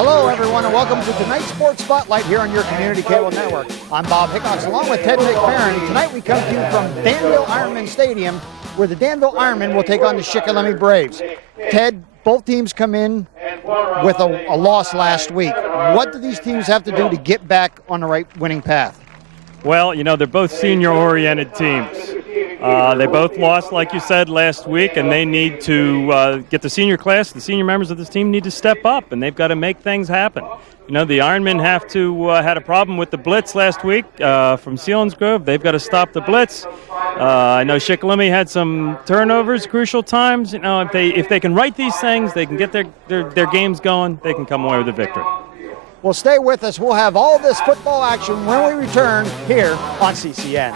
Hello, everyone, and welcome to tonight's Sports Spotlight here on your Community Cable Network. I'm Bob Hickox, along with Ted McFerrin. Tonight we come to you from Danville Ironmen Stadium, where the Danville Ironmen will take on the Shikellamy Braves. Ted, both teams come in with a loss last week. What do these teams have to do to get back on the right winning path? Well, you know, they're both senior-oriented teams. They both lost, like you said, last week, and they need to get the senior class. The senior members of this team need to step up, and they've got to make things happen. You know, the Ironmen had a problem with the blitz last week from Selinsgrove. They've got to stop the blitz. I know Shikellamy had some turnovers, crucial times. You know, if they can right these things, they can get their games going. They can come away with a victory. Well, stay with us. We'll have all this football action when we return here on CCN.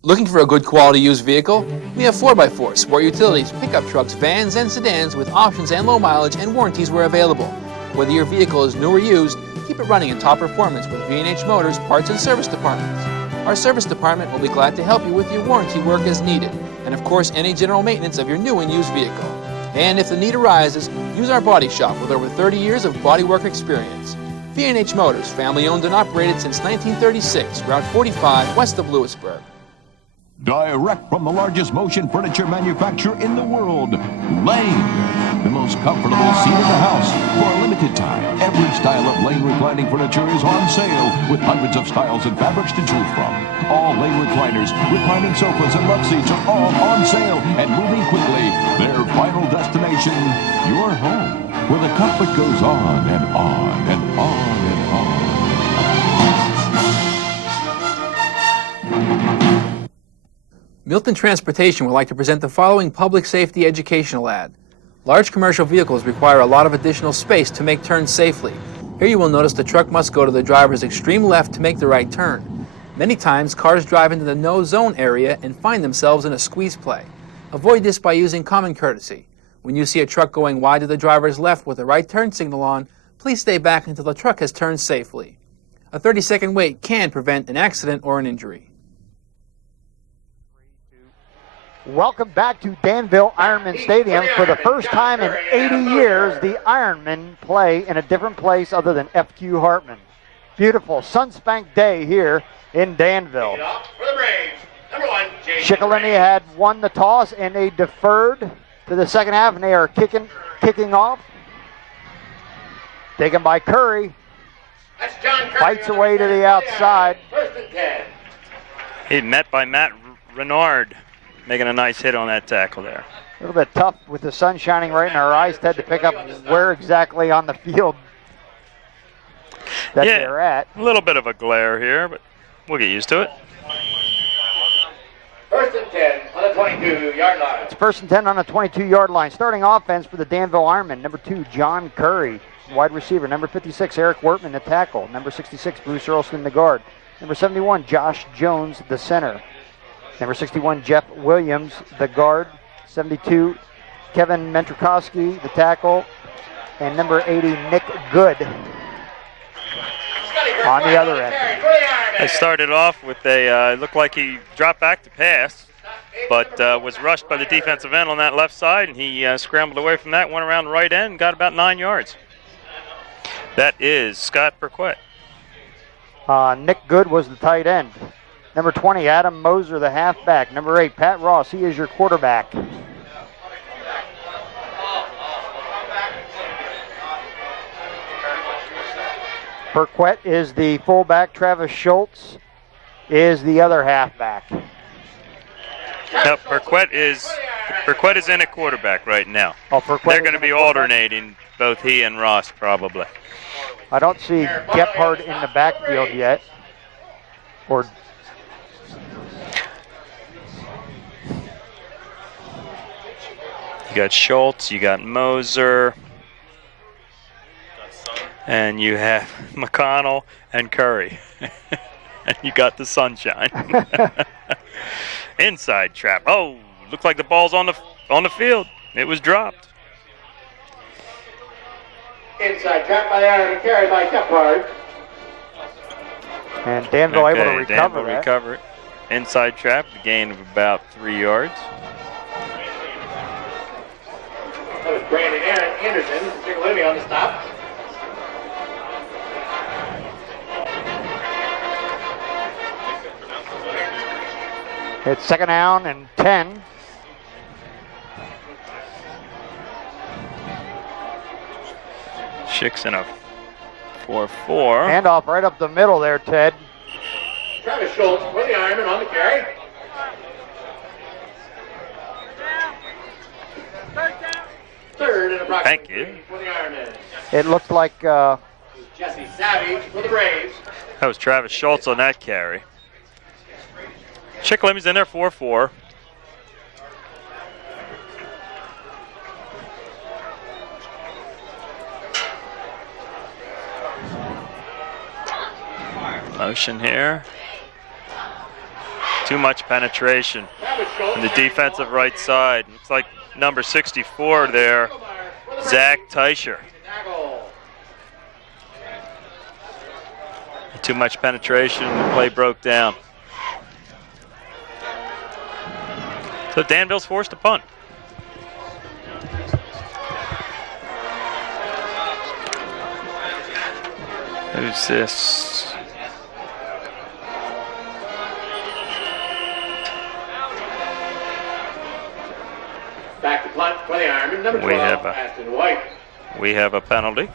Looking for a good quality used vehicle? We have 4x4, sport utilities, pickup trucks, vans, and sedans with options and low mileage and warranties where available. Whether your vehicle is new or used, keep it running in top performance with V&H Motors Parts and Service Departments. Our service department will be glad to help you with your warranty work as needed, and of course any general maintenance of your new and used vehicle. And if the need arises, use our body shop with over 30 years of bodywork experience. V&H Motors, family owned and operated since 1936, Route 45, west of Lewisburg. Direct from the largest motion furniture manufacturer in the world, Lane. The most comfortable seat in the house. For a limited time, every style of Lane reclining furniture is on sale with hundreds of styles and fabrics to choose from. All Lane recliners, reclining sofas, and love seats are all on sale and moving quickly. Their final destination, your home, where the comfort goes on and on and on and on. Milton Transportation would like to present the following public safety educational ad. Large commercial vehicles require a lot of additional space to make turns safely. Here you will notice the truck must go to the driver's extreme left to make the right turn. Many times, cars drive into the no zone area and find themselves in a squeeze play. Avoid this by using common courtesy. When you see a truck going wide to the driver's left with the right turn signal on, please stay back until the truck has turned safely. A 30-second wait can prevent an accident or an injury. Welcome back to Danville Ironman Stadium. For the first time in 80 years, the Ironmen play in a different place other than FQ Hartman. Beautiful sun-spanked day here in Danville. Shikellamy had won the toss and they deferred to the second half, and they are kicking off. Taken by Curry. Fights away to the outside. He met by Matt Renard, making a nice hit on that tackle there. A little bit tough with the sun shining right in our eyes, Ted, to pick up where exactly on the field that they're at. A little bit of a glare here, but we'll get used to it. First and 10 on the 22-yard line. It's first and 10 on the 22-yard line. Starting offense for the Danville Ironmen, number 2, John Curry, wide receiver. Number 56, Eric Wortman, the tackle. Number 66, Bruce Earlston, the guard. Number 71, Josh Jones, the center. Number 61, Jeff Williams, the guard. 72, Kevin Mentrikowski, the tackle. And number 80, Nick Good on the other end. I started off with looked like he dropped back to pass, but was rushed by the defensive end on that left side, and he scrambled away from that, went around the right end, and got about 9 yards. That is Scott Burquette. Nick Good was the tight end. Number 20, Adam Moser, the halfback. Number 8, Pat Ross, he is your quarterback. Burquette is the fullback. Travis Schultz is the other halfback. No, Burquette is in at quarterback right now. Oh, they're going to be alternating, both he and Ross probably. I don't see Gephardt in the backfield yet. Or you got Schultz, you got Moser, and you have McConnell and Curry. And you got the sunshine. Inside trap. Oh, looked like the ball's on the field. It was dropped. Inside trap by Aaron, carried by Gephardt. And Danville able to recover Danville that. recover it. inside trap, a gain of about 3 yards. That was Brandon Anderson. Shikellamy on the stop. It's second down and 10. Shik's in a 4-4. Handoff right up the middle there, Ted. Travis Schultz for the Ironmen on the carry. Third and approximately Thank you. for the Ironmen. It looked like Jesse Savage for the Braves. That was Travis Schultz on that carry. Shikellamy's in there 4-4. Motion here. Too much penetration in the defensive right side. Looks like number 64 there, Zach Teicher. Too much penetration, the play broke down. So Danville's forced to punt. Who's this? Back to punt for the Ironmen, number 12, Aston White. We have a penalty.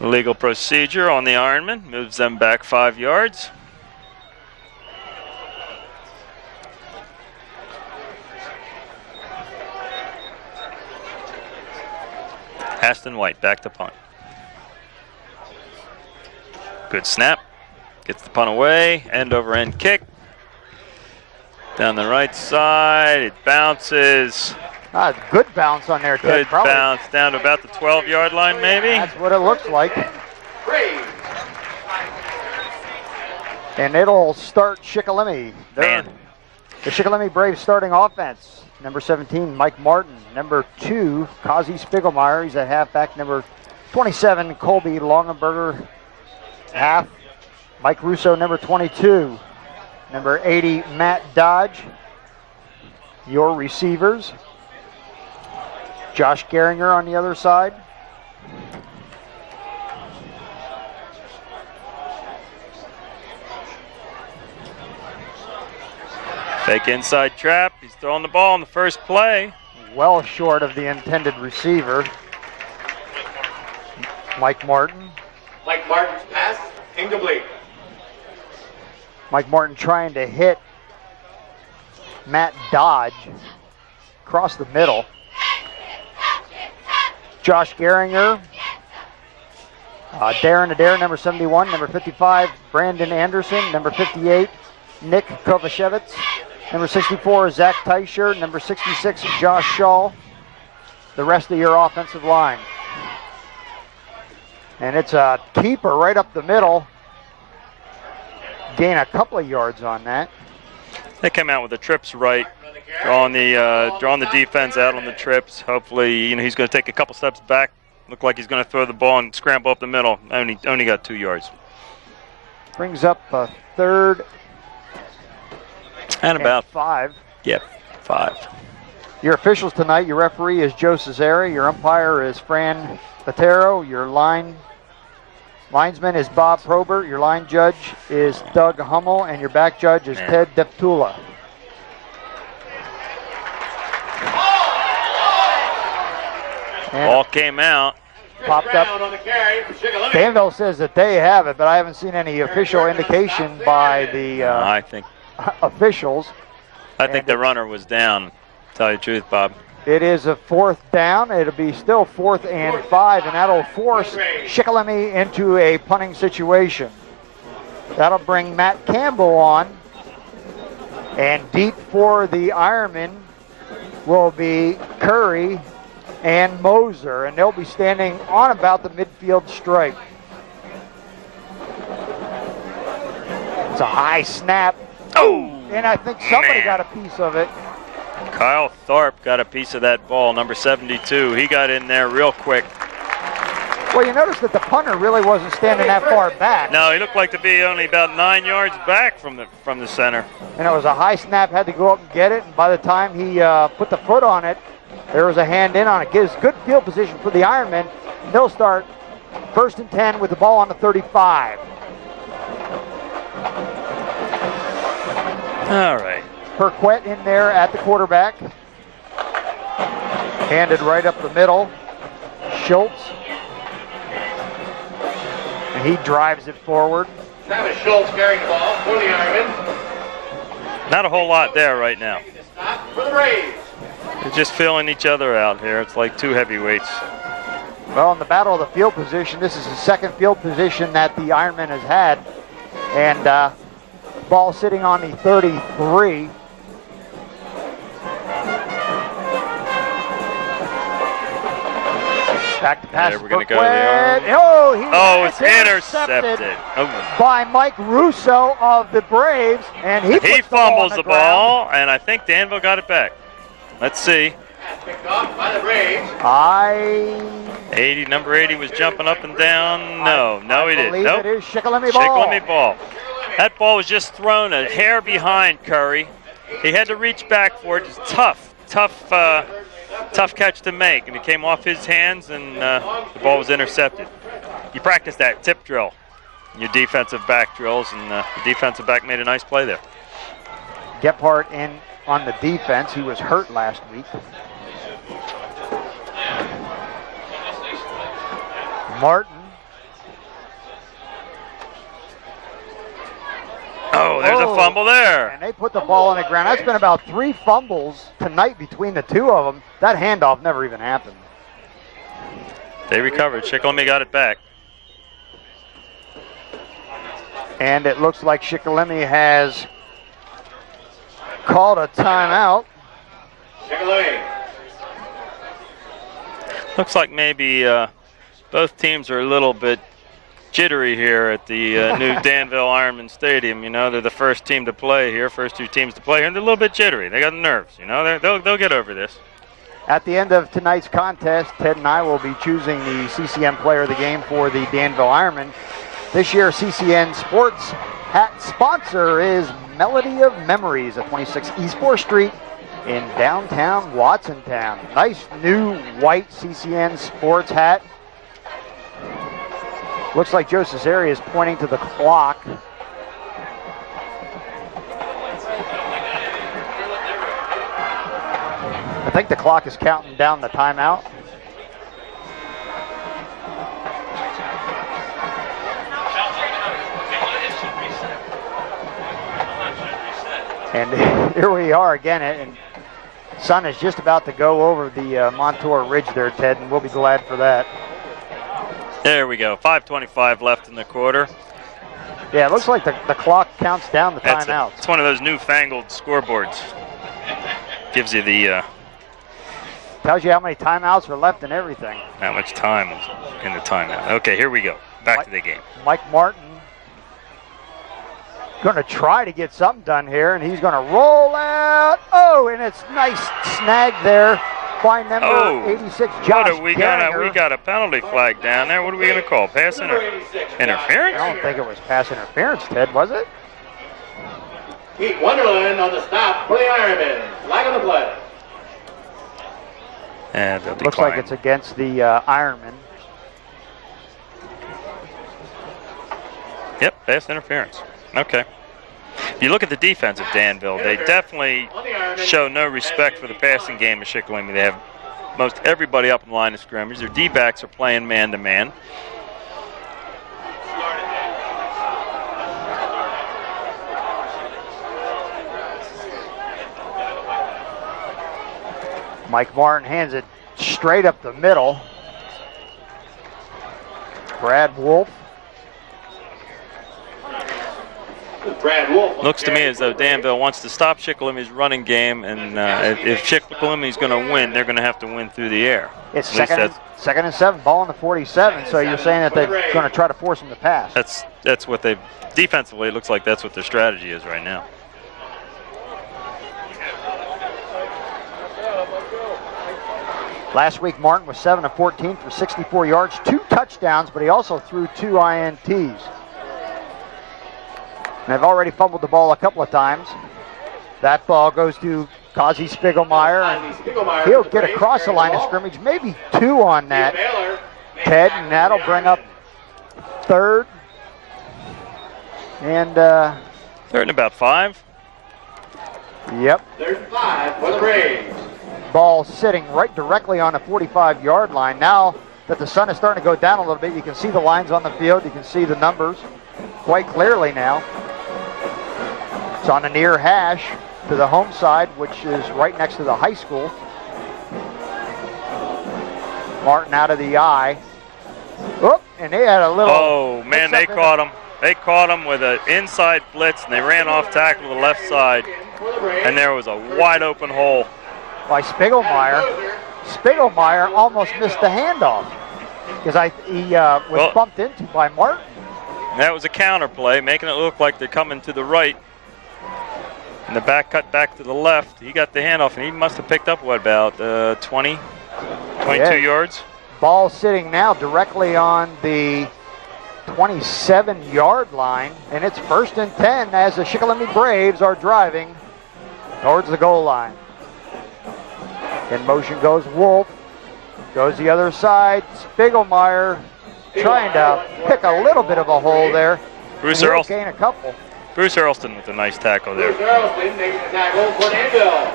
Legal procedure on the Ironmen, moves them back 5 yards. Aston White back to punt. Good snap. Gets the punt away. End over end kick. Down the right side. It bounces. Good bounce on there, Ted. Good bounce down to about the 12-yard line, maybe. That's what it looks like. Braves. And it'll start Shikellamy. Man. The Shikellamy Braves starting offense. Number 17, Mike Martin. Number 2, Kazi Spiegelmeyer. He's a halfback. Number 27, Colby Longenberger, half. Mike Russo, number 22. Number 80, Matt Dodge. Your receivers. Josh Geringer on the other side. Fake inside trap. He's throwing the ball on the first play. Well short of the intended receiver. Mike Martin. Mike Martin's pass, incomplete. Mike Martin trying to hit Matt Dodge across the middle. Josh Geringer. Darren Adair, number 71. Number 55, Brandon Anderson. Number 58, Nick Kovacevic. Number 64, Zach Teicher. Number 66, Josh Shaw. The rest of your offensive line. And it's a keeper right up the middle. Gain a couple of yards on that. They came out with the trips right, drawing the defense out on the trips. Hopefully, he's going to take a couple steps back. Look like he's going to throw the ball and scramble up the middle. Only got 2 yards. Brings up a third and about 5. Yep, 5. Your officials tonight, your referee is Joe Cesare. Your umpire is Fran Patero. Your linesman is Bob Probert. Your line judge is Doug Hummel. And your back judge is Ted Deptula. Ball came out. Popped up. Danville says that they have it, but I haven't seen any official indication by the I think officials. I think the runner was down, to tell you the truth, Bob. It is a 4th down. It'll be still 4th and 5, and that'll force Shikellamy into a punting situation. That'll bring Matt Campbell on. And deep for the Ironmen will be Curry and Moser, and they'll be standing on about the midfield stripe. It's a high snap. Oh! And I think somebody got a piece of it. Kyle Tharp got a piece of that ball, number 72. He got in there real quick. Well, you notice that the punter really wasn't standing that far back. No, he looked like to be only about 9 yards back from the center. And it was a high snap, had to go up and get it. And by the time he put the foot on it, there was a hand in on it. Gives good field position for the Ironmen. They'll start 1st and 10 with the ball on the 35. All right. Perquette in there at the quarterback. Handed right up the middle. Schultz. And he drives it forward. Travis Schultz carrying the ball for the Ironmen. Not a whole lot there right now. Stop for the Braves. They're just filling each other out here. It's like two heavyweights. Well, in the battle of the field position, this is the second field position that the Ironman has had. And ball sitting on the 33. Back to pass. There, we're going to go to the arm. Oh, it's intercepted. By Mike Russo of the Braves. And he fumbles the ball, and I think Danville got it back. Let's see. Picked off by the Braves. Number 80 was jumping up and down. No, he didn't. Nope. It is Shikellamy ball. Shikellamy ball. That ball was just thrown a hair behind Curry. He had to reach back for it. It's tough catch to make, and it came off his hands, and the ball was intercepted. You practice that tip drill, your defensive back drills, and the defensive back made a nice play there. Gephardt in on the defense. He was hurt last week. Martin. Oh, there's a fumble there. And they put the ball on the ground. That's been about 3 fumbles tonight between the two of them. That handoff never even happened. They recovered. Shikellamy got it back. And it looks like Shikellamy has called a timeout. Shikellamy. Looks like maybe both teams are a little bit jittery here at the new Danville Ironmen Stadium. You know, they're the first team to play here, first 2 teams to play here, and they're a little bit jittery. They got nerves, you know. They'll get over this. At the end of tonight's contest, Ted and I will be choosing the CCM player of the game for the Danville Ironmen. This year, CCN Sports hat sponsor is Melody of Memories at 26 East 4th Street in downtown Watsontown. Nice new white CCN Sports hat. Looks like Joe Cesare is pointing to the clock. I think the clock is counting down the timeout. And here we are again, and sun is just about to go over the Montour Ridge there, Ted, and we'll be glad for that. There we go. 5:25 left in the quarter. Yeah, it looks like the clock counts down the timeouts. It's one of those newfangled scoreboards. Gives you the... tells you how many timeouts are left and everything. How much time is in the timeout. Okay, here we go. Back to the game. Mike Martin going to try to get something done here, and he's going to roll out. Oh, and it's nice snag there by number 86, Josh Gehringer. We got a penalty flag down there. What are we going to call? Pass interference? I don't think it was pass interference, Ted, was it? Keith Wonderland on the stop for the Ironmen. Flag on the play. And they'll decline. Looks like it's against the Ironmen. Yep, pass interference. Okay. You look at the defense of Danville, they definitely show no respect for the passing game of Shikellamy. They have most everybody up in the line of scrimmage. Their D-backs are playing man-to-man. Mike Martin hands it straight up the middle. Brad Wolf. Looks to me as though Danville wants to stop Shikellamy running game, and if Shikellamy is going to win, they're going to have to win through the air. It's second and 7, ball on the 47, so you're saying that they're going to try to force him to pass. That's what they've, defensively, it looks like that's what their strategy is right now. Last week, Martin was 7 of 14 for 64 yards, 2 touchdowns, but he also threw 2 INTs. And they've already fumbled the ball a couple of times. That ball goes to Kazi Spiegelmeyer, and he'll get across the line of scrimmage, maybe 2 on that, Ted, and that'll bring up third. And third and about 5. Yep. Third and 5 for the Braves. Ball sitting right directly on the 45-yard line. Now that the sun is starting to go down a little bit, you can see the lines on the field. You can see the numbers quite clearly now. It's on the near hash to the home side, which is right next to the high school. Martin out of the eye. Oop, and they had a little... Oh, man, they caught him. They caught him with an inside blitz, and they ran off tackle to the left side, and there was a wide-open hole. By Spiegelmeyer. Spiegelmeyer almost missed the handoff because he was bumped into by Martin. That was a counter play, making it look like they're coming to the right. And the back cut back to the left. He got the handoff, and he must have picked up, what, about 20, 22 yards? Ball sitting now directly on the 27-yard line, and it's 1st and 10 as the Shikellamy Braves are driving towards the goal line. In motion goes Wolf. Goes the other side. Spiegelmeyer trying to pick a little bit of a hole there. Bruce Earlston. Gain a couple. Bruce Earlston with a nice tackle there. Bruce Earlston makes the tackle for Danville.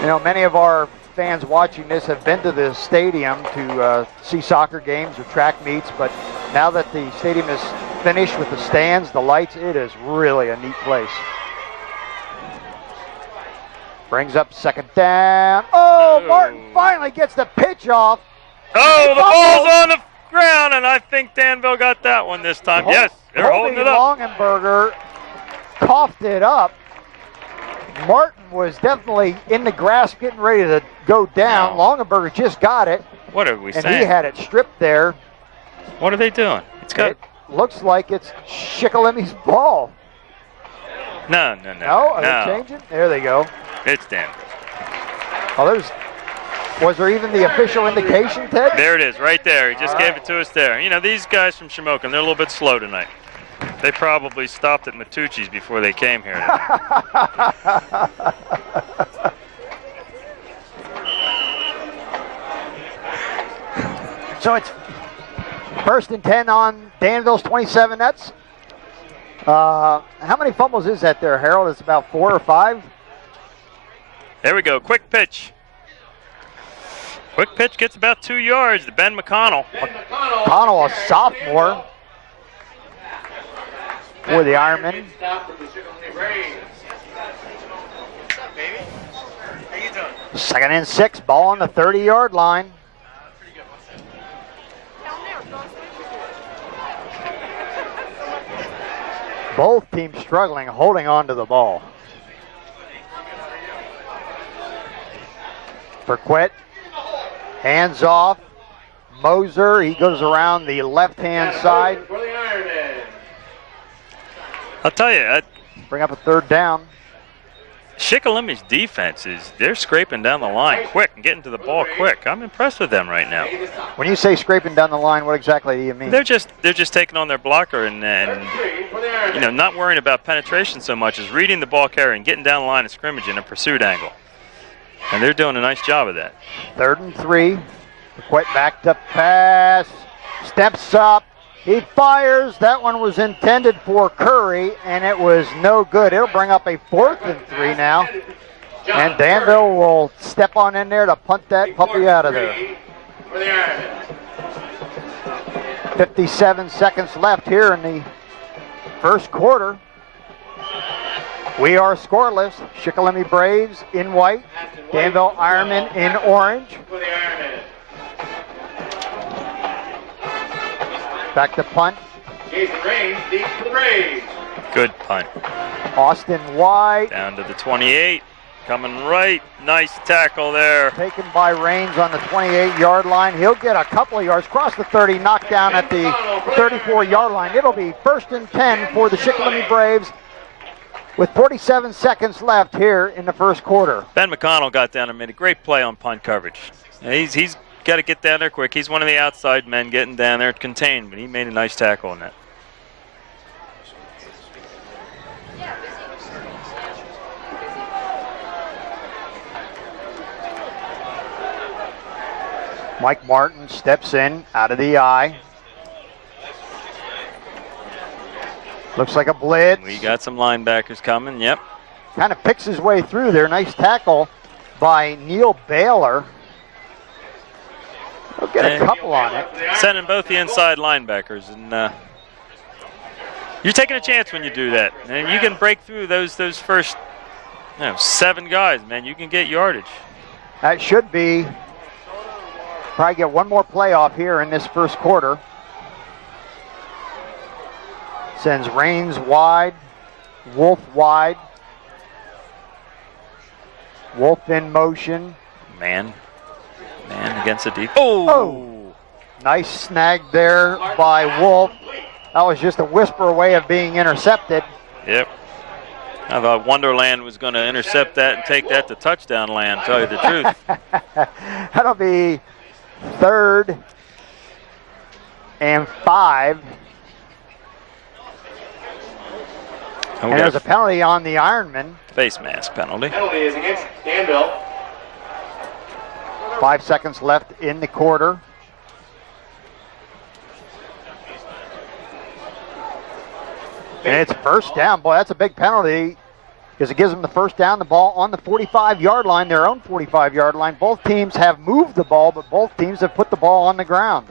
You know, many of our fans watching this have been to the stadium to see soccer games or track meets, but now that the stadium is finished with the stands, the lights, it is really a neat place. Brings up 2nd down. Oh, Martin finally gets the pitch off. Oh, the ball's on the ground, and I think Danville got that one this time. Yes, they're holding it up. Longenberger coughed it up. Martin was definitely in the grasp, getting ready to go down. Longenberger just got it. What are we saying? And he had it stripped there. What are they doing? It looks like it's Shikelamy's ball. No. No? Are they changing? There they go. It's Danville. Oh, was there even the official indication, Ted? There it is, right there. He just gave it to us there. You know, these guys from Shamokin, they're a little bit slow tonight. They probably stopped at Matucci's before they came here tonight. So it's 1st and 10 on Danville's 27. That's how many fumbles is that there, Harold? It's about 4 or 5. There we go. Quick pitch. Quick pitch gets about 2 yards to Ben McConnell. McConnell, a sophomore for the Ironmen. 2nd and 6. Ball on the 30-yard line. Both teams struggling, holding on to the ball. Burquette, hands off. Moser, he goes around the left-hand side. I'll tell you, Bring up a 3rd down. Shikelamy's defense they're scraping down the line quick and getting to the ball quick. I'm impressed with them right now. When you say scraping down the line, what exactly do you mean? They're just taking on their blocker and you know, not worrying about penetration so much as reading the ball carrier and getting down the line of scrimmage in a pursuit angle. And they're doing a nice job of that. 3rd and 3. Burquette back to pass. Steps up. He fires. That one was intended for Curry, and it was no good. It'll bring up a 4th and 3 now. And Danville will step on in there to punt that puppy out of there. 57 seconds left here in the 1st quarter. We are scoreless. Shikellamy Braves in white. Danville Ironmen in orange. Back to punt. Jason Raines deep for the Braves. Good punt. Austin White. Down to the 28. Coming right. Nice tackle there. Taken by Raines on the 28-yard line. He'll get a couple of yards. Cross the 30. Knocked down at the 34-yard line. It'll be 1st and 10 for the Shikellamy Braves with 47 seconds left here in the first quarter. Ben McConnell got down and made a great play on punt coverage. He's got to get down there quick. He's one of the outside men getting down there contained, but he made a nice tackle on that. Mike Martin steps in out of the eye. Looks like a blitz. We got some linebackers coming, yep. Kind of picks his way through there. Nice tackle by Neil Baylor. He'll get a couple on it. Sending both the inside linebackers, and you're taking a chance when you do that. And you can break through those first 7 guys, man. You can get yardage. That should be, probably get one more play off here in this first quarter. Sends Raines wide, Wolf wide. Wolf in motion. Man against the deep. Oh! Nice snag there by Wolf. That was just a whisper away of being intercepted. Yep. I thought Wonderland was going to intercept that and take that to touchdown land, tell you the truth. That'll be 3rd and 5. And there's a penalty on the Ironmen. Face mask penalty. Penalty is against Danville. 5 seconds left in the quarter. And it's first down. Boy, that's a big penalty because it gives them the first down, the ball on the 45-yard line, their own 45-yard line. Both teams have moved the ball, but both teams have put the ball on the ground.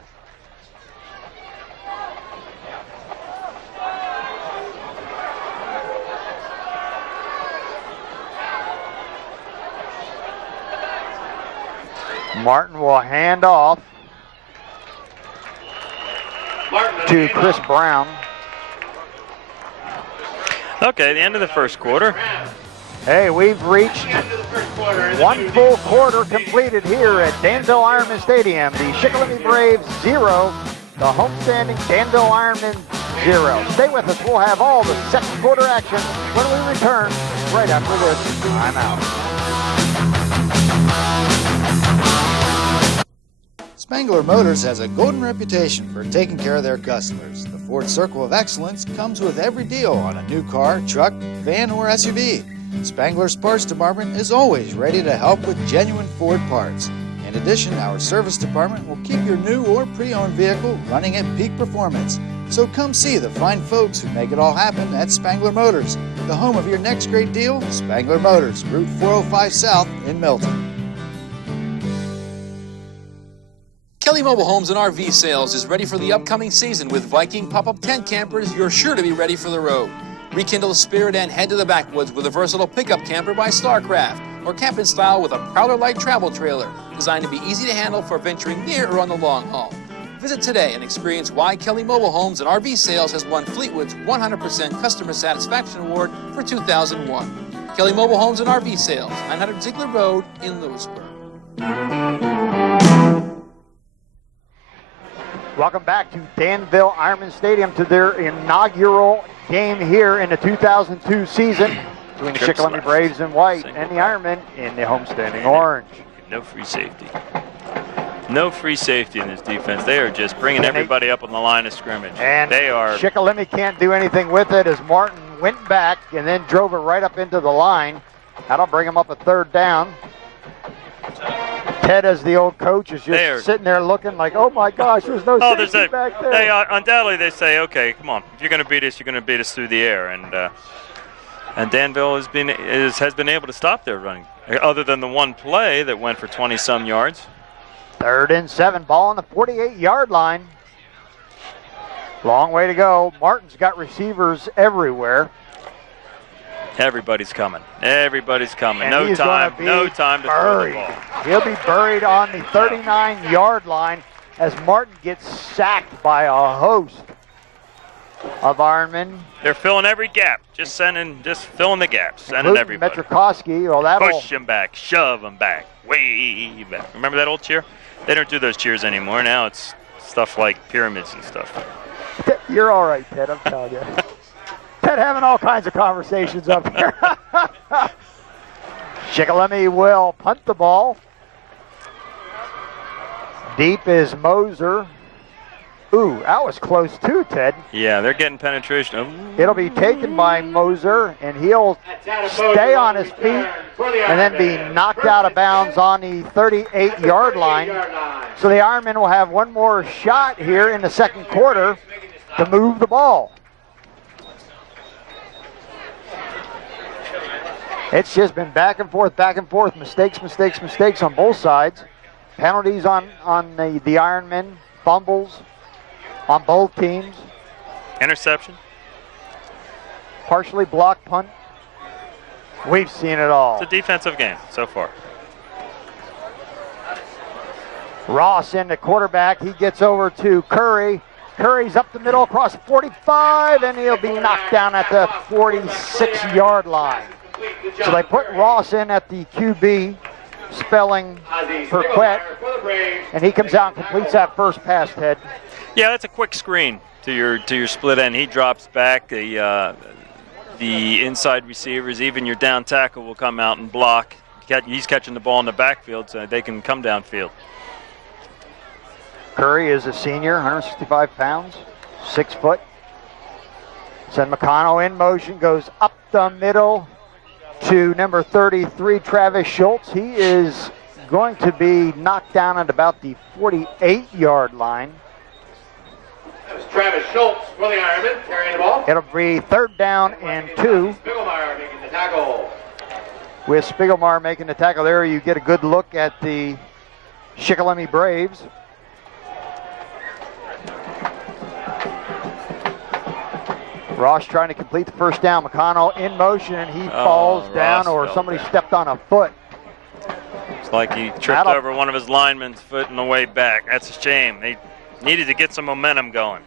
Martin will hand off to Chris Brown. Okay, the end of the first quarter. Hey, we've reached one full quarter completed here at Danville Ironman Stadium. The Shikellamy Braves 0, the homestanding Danville Ironmen 0. Stay with us. We'll have all the second quarter action when we return right after this. I'm out. Spangler Motors has a golden reputation for taking care of their customers. The Ford Circle of Excellence comes with every deal on a new car, truck, van, or SUV. Spangler's Parts Department is always ready to help with genuine Ford parts. In addition, our service department will keep your new or pre-owned vehicle running at peak performance. So come see the fine folks who make it all happen at Spangler Motors, the home of your next great deal, Spangler Motors, Route 405 South in Milton. Kelly Mobile Homes and RV Sales is ready for the upcoming season with Viking pop-up tent campers. You're sure to be ready for the road. Rekindle the spirit and head to the backwoods with a versatile pickup camper by Starcraft, or camp in style with a Prowler Light travel trailer designed to be easy to handle for venturing near or on the long haul. Visit today and experience why Kelly Mobile Homes and RV Sales has won Fleetwood's 100% Customer Satisfaction Award for 2001. Kelly Mobile Homes and RV Sales, 900 Ziegler Road in Lewisburg. Welcome back to Danville Ironman Stadium to their inaugural game here in the 2002 season between the Shikellamy Braves in white and the Ironmen in the homestanding orange. No free safety. No free safety in this defense. They are just bringing everybody up on the line of scrimmage. And they are. Shikellamy can't do anything with it as Martin went back and then drove it right up into the line. That'll bring him up a 3rd down. Ted, as the old coach, is just sitting there looking like, oh my gosh, there's no safety back there. They undoubtedly they say, okay, come on, if you're going to beat us, you're going to beat us through the air, and Danville has been able to stop their running, other than the one play that went for 20-some yards. 3rd and 7, ball on the 48-yard line. Long way to go. Martin's got receivers everywhere. Everybody's coming. Everybody's coming. And No time to throw the ball. He'll be buried on the 39-yard line as Martin gets sacked by a host of Ironmen. They're filling every gap. Just filling the gaps. Sending everybody. Metrikowski, well, that'll push them back, shove them back, way back. Remember that old cheer? They don't do those cheers anymore. Now it's stuff like pyramids and stuff. You're all right, Ted, I'm telling you. Ted having all kinds of conversations up here. Shikellamy will punt the ball. Deep is Moser. Ooh, that was close too, Ted. Yeah, they're getting penetration. Ooh. It'll be taken by Moser, and he'll stay on his feet and then be knocked out of bounds on the 38-yard line. So the Ironmen will have one more shot here in the second quarter to move the ball. It's just been back and forth, mistakes on both sides. Penalties on the Ironmen, fumbles on both teams. Interception. Partially blocked punt. We've seen it all. It's a defensive game so far. Ross in the quarterback. He gets over to Curry. Curry's up the middle across 45, and he'll be knocked down at the 46-yard line. So they put Ross in at the QB, spelling Perquette, and he comes out and completes that first pass, Ted. Yeah, that's a quick screen to your split end. He drops back. The inside receivers, even your down tackle, will come out and block. He's catching the ball in the backfield, so they can come downfield. Curry is a senior, 165 pounds, 6 foot. Send McConnell in motion, goes up the middle to number 33, Travis Schultz. He is going to be knocked down at about the 48-yard line. That was Travis Schultz for the Ironmen carrying the ball. It'll be 3rd down and 2. Spiegelmeyer making the tackle. With Spiegelmeyer making the tackle there, you get a good look at the Shikellamy Braves. Ross trying to complete the first down. McConnell in motion, and he falls down, or somebody stepped on a foot. It's like he tripped over one of his linemen's foot on the way back. That's a shame. They needed to get some momentum going.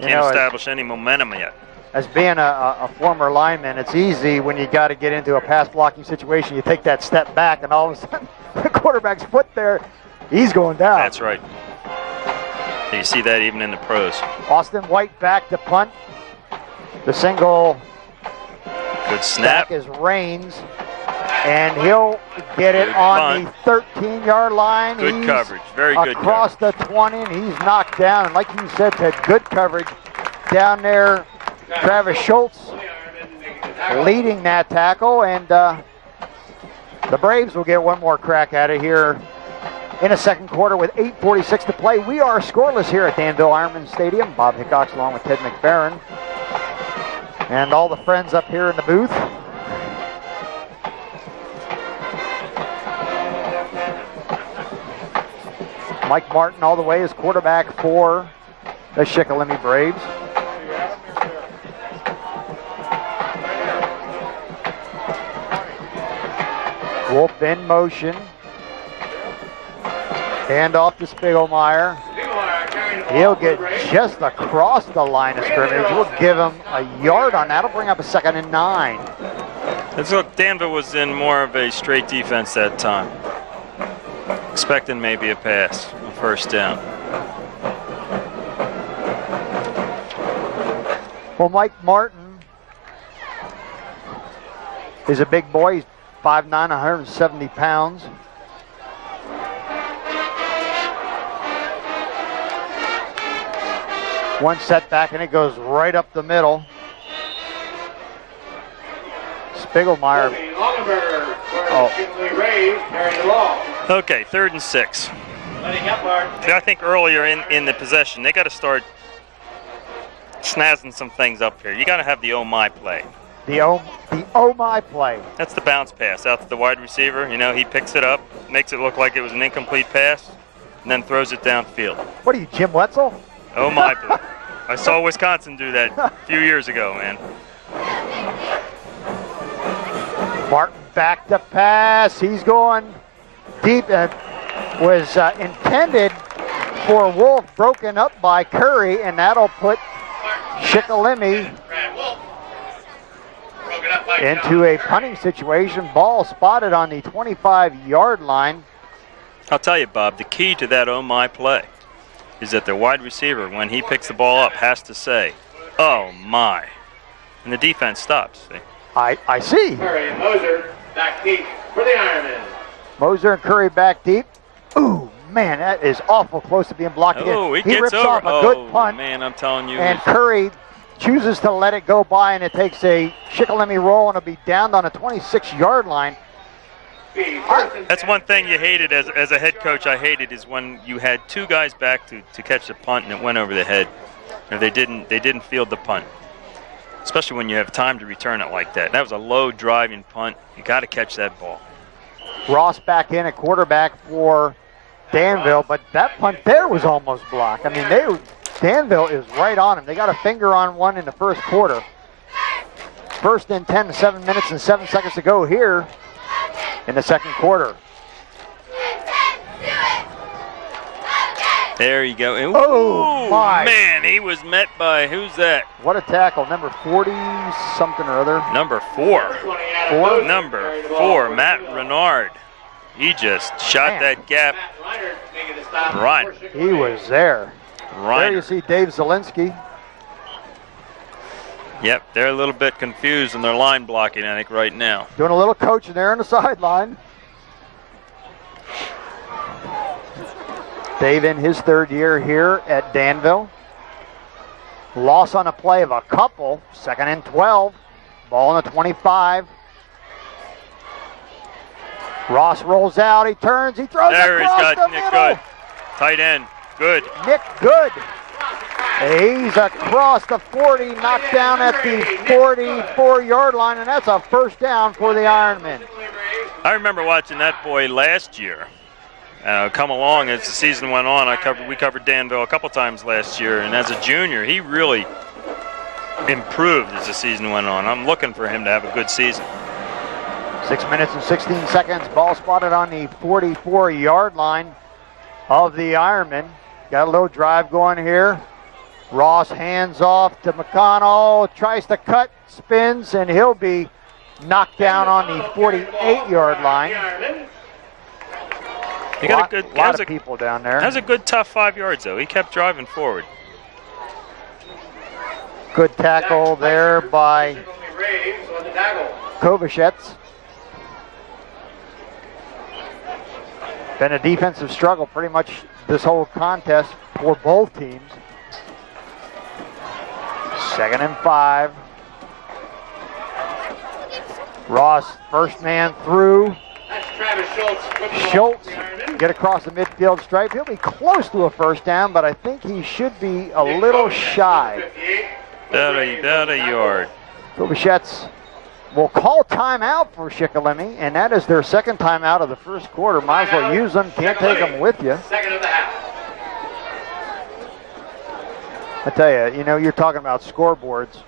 They can't establish any momentum yet. As being a former lineman, it's easy when you got to get into a pass blocking situation. You take that step back, and all of a sudden, the quarterback's foot there, he's going down. That's right. You see that even in the pros. Austin White back to punt. The single good snap is Raines, and he'll get it on the 13-yard line. Good coverage, very good across the 20, and he's knocked down. And like you said, Ted, good coverage down there. Travis Schultz leading that tackle, and the Braves will get one more crack at it here in the second quarter with 8:46 to play. We are scoreless here at Danville Ironman Stadium. Bob Hickox along with Ted McFerrin and all the friends up here in the booth. Mike Martin all the way is quarterback for the Shikellamy Braves. Wolf in motion. Hand off to Spiegelmeyer. He'll get just across the line of scrimmage. We'll give him a yard on that. Will bring up a 2nd and 9. Let's look. Danville was in more of a straight defense that time. Expecting maybe a pass, a first down. Well, Mike Martin is a big boy. He's 5'9", 170 pounds. One setback, and it goes right up the middle. Spiegelmeyer. Okay, 3rd and 6. I think earlier in the possession, they got to start snazzing some things up here. You got to have the oh my play. The oh my play. That's the bounce pass out to the wide receiver. You know, he picks it up, makes it look like it was an incomplete pass, and then throws it downfield. What are you, Jim Wetzel? Oh my play. I saw Wisconsin do that a few years ago, man. Martin back to pass. He's going deep. Was intended for Wolf, broken up by Curry, and that'll put Shikellamy into a punting situation. Ball spotted on the 25-yard line. I'll tell you, Bob, the key to that oh my play is that the wide receiver, when he picks the ball up, has to say, oh my. and the defense stops. See? I see. Curry and Moser back deep for the Ironmen. Moser and Curry back deep. Ooh, man, that is awful close to being blocked again. Oh, he He gets rips over. off a good punt, Man, I'm telling you. and Curry chooses to let it go by, and it takes a Shikellamy roll, and it'll be down on a 26-yard line. That's one thing you hated as a head coach. I hated is when you had two guys back to catch the punt and it went over the head, or they didn't field the punt. Especially when you have time to return it like that. That was a low driving punt. You got to catch that ball. Ross back in at quarterback for Danville, but that punt there was almost blocked. I mean, Danville is right on him. They got a finger on one in the first quarter. First and 10, 7 minutes and 7 seconds to go here in the second quarter. There you go. And, Oh, my. Man, he was met by, who's that? What a tackle, number 40-something or other. Number 4. Number 4, Matt Renard. He just shot Man. that gap. Right. He was there. Right. There you see Dave Zielinski. Yep, they're a little bit confused in their line blocking, I think, right now. Doing a little coaching there on the sideline. Dave in his third year here at Danville. Loss on a play of a couple. 2nd and 12. Ball on the 25. Ross rolls out. He turns. He throws There he's across got the Nick middle. Good. Tight end. Good. Nick Good. He's across the 40, knocked down at the 44-yard line, and that's a first down for the Ironmen. I remember watching that boy last year come along as the season went on. We covered Danville a couple times last year, and as a junior, he really improved as the season went on. I'm looking for him to have a good season. 6 minutes and 16 seconds. Ball spotted on the 44-yard line of the Ironmen. Got a little drive going here. Ross hands off to McConnell, tries to cut, spins, and he'll be knocked down on the 48-yard line. He got a lot of people down there. That was a good tough 5 yards though. He kept driving forward. Good tackle there by Kovacic. Been a defensive struggle pretty much this whole contest for both teams. 2nd and 5. Ross, first man through. Schultz get across the midfield stripe. He'll be close to a first down, but I think he should be a little shy. About a yard. Kovacic will call timeout for Shikellamy, and that is their second timeout of the first quarter. Might as well use them. Can't take them with you. Second of the half. I tell you, you're talking about scoreboards.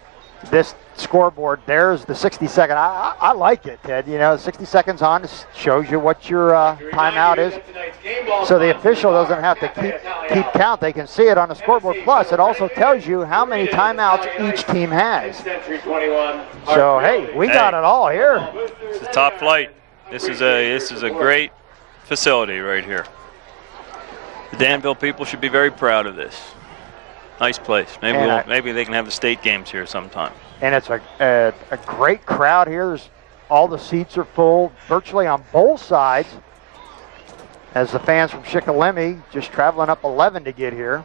This scoreboard, there's the 60-second. I like it, Ted. 60 seconds on shows you what your timeout is. So the official doesn't have to keep count. They can see it on the scoreboard. Plus, it also tells you how many timeouts each team has. So, hey, we got it all here. It's the top flight. This is a great facility right here. The Danville people should be very proud of this. Nice place. Maybe they can have the state games here sometime. And it's a great crowd here. All the seats are full virtually on both sides as the fans from Shikellamy just traveling up 11 to get here.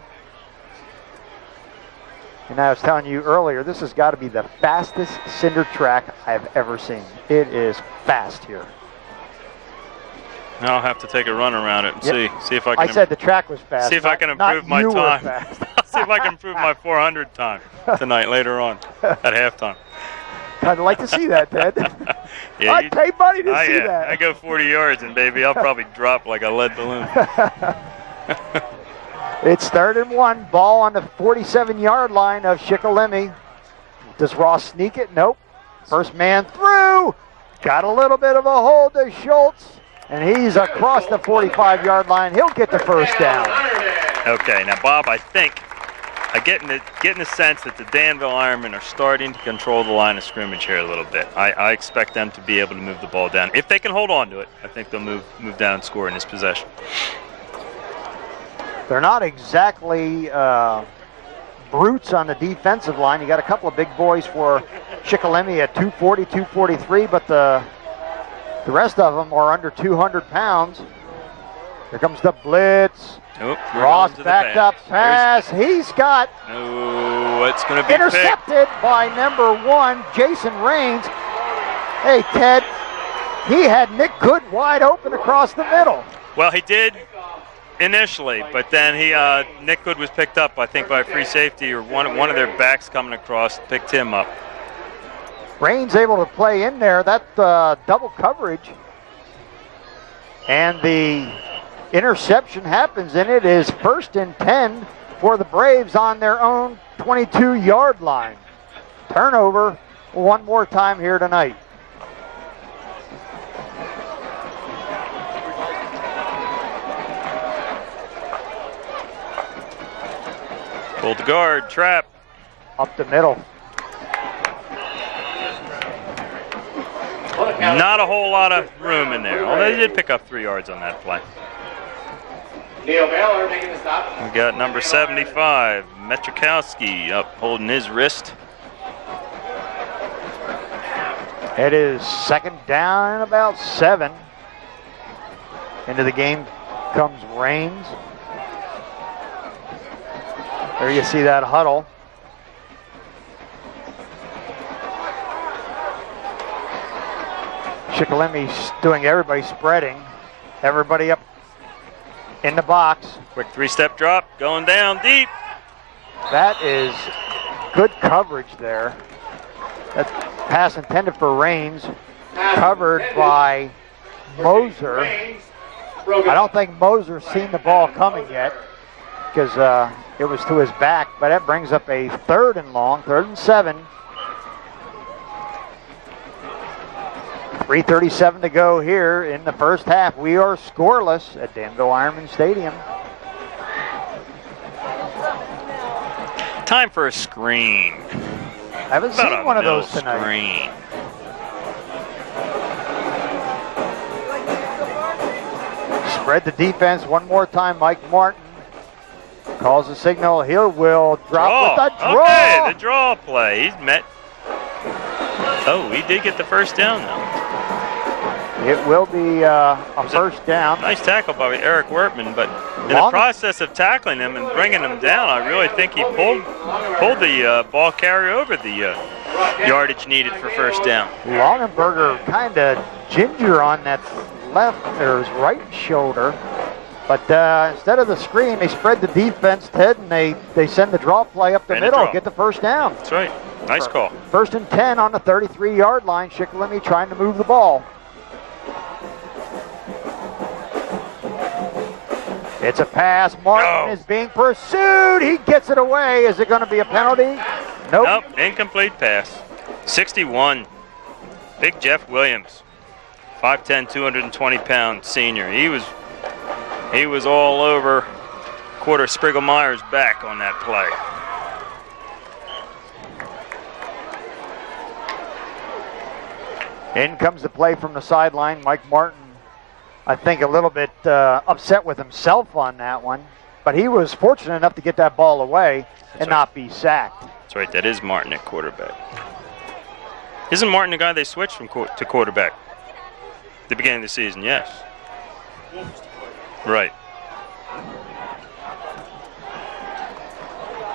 And I was telling you earlier, this has got to be the fastest cinder track I've ever seen. It is fast here. I'll have to take a run around it and see if I can. I said the track was fast. See if I can improve my time. See if I can improve my 400 time tonight later on at halftime. I'd like to see that, Ted. Yeah, I'd pay money to see that. I go 40 yards and baby, I'll probably drop like a lead balloon. It's 3rd and 1. Ball on the 47-yard line of Shikellamy. Does Ross sneak it? Nope. First man through. Got a little bit of a hold to Schultz. And he's across the 45-yard line. He'll get the first down. Okay, now Bob, I think I getting the sense that the Danville Ironmen are starting to control the line of scrimmage here a little bit. I expect them to be able to move the ball down. If they can hold on to it, I think they'll move down and score in this possession. They're not exactly brutes on the defensive line. You got a couple of big boys for Shikellamy at 240, 243, but the rest of them are under 200 pounds. Here comes the blitz. Nope, Ross backed up pass. He's got it's going to be intercepted by number 1, Jason Raines. Hey, Ted, he had Nick Good wide open across the middle. Well, he did initially, but then Nick Good was picked up, I think, by a free safety or one of their backs coming across, picked him up. Raines able to play in there. That double coverage. And the interception happens, and it is 1st and 10 for the Braves on their own 22-yard line. Turnover one more time here tonight. Pulled the guard, trap. Up the middle. Not a whole lot of room in there, although they did pick up 3 yards on that play. Neil Baylor making the stop. We got number 75, Metrikowski, up holding his wrist. It is 2nd down and about 7. Into the game comes Raines. There you see that huddle. Shikellamy's doing everybody spreading. Everybody up in the box. Quick 3-step drop, going down deep. That is good coverage there. That's pass intended for Raines, covered by Moser. I don't think Moser's seen the ball coming yet because it was to his back, but that brings up a 3rd and long, 3rd and 7. 3:37 to go here in the first half. We are scoreless at Danville Ironmen Stadium. Time for a screen. I haven't seen one of those tonight. Screen. Spread the defense one more time. Mike Martin calls the signal. He will drop with a draw. Okay, the draw play. He's met. Oh, he did get the first down, though. It will be a first down. Nice tackle by Eric Wertman, but in the process of tackling him and bringing him down, I really think he pulled the ball carrier over the yardage needed for first down. Longenberger kind of ginger on that left or his right shoulder. But instead of the screen, they spread the defense, Ted, and they send the draw play up the middle, get the first down. That's right. Nice call. 1st and 10 on the 33-yard line. Shikellamy trying to move the ball. It's a pass. Martin is being pursued. He gets it away. Is it going to be a penalty? Nope. Incomplete pass. 61. Big Jeff Williams. 5'10", 220-pound senior. He was all over quarter Spriggle-Myers' back on that play. In comes the play from the sideline. Mike Martin, I think, a little bit upset with himself on that one. But he was fortunate enough to get that ball away and not be sacked. That's right. That is Martin at quarterback. Isn't Martin the guy they switched from to quarterback at the beginning of the season? Yes. Right.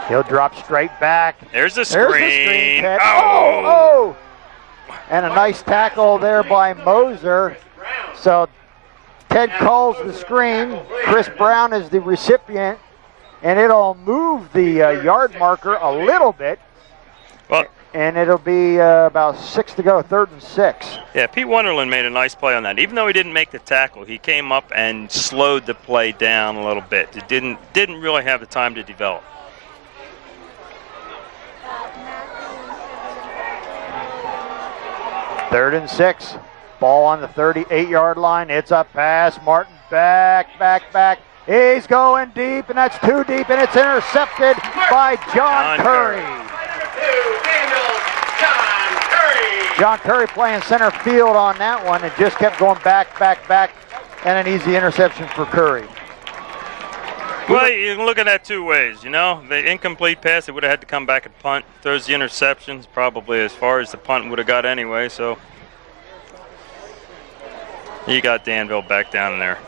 He'll drop straight back. There's the screen. There's the screen, Ted. Oh! And a nice tackle there by Moser. So Ted calls the screen. Chris Brown is the recipient, and it'll move the yard marker a little bit. Well, and it'll be about 6 to go, 3rd and 6. Yeah, Pete Wonderland made a nice play on that. Even though he didn't make the tackle, he came up and slowed the play down a little bit. It didn't really have the time to develop. Third and 6. Ball on the 38-yard line. It's a pass. Martin back. He's going deep, and that's too deep, and it's intercepted by John Curry. John Curry playing center field on that one and just kept going back, and an easy interception for Curry. Well, you can look at that two ways, you know. The incomplete pass, they would have had to come back and punt. Throws the interceptions, probably as far as the punt would have got anyway, so you got Danville back down there.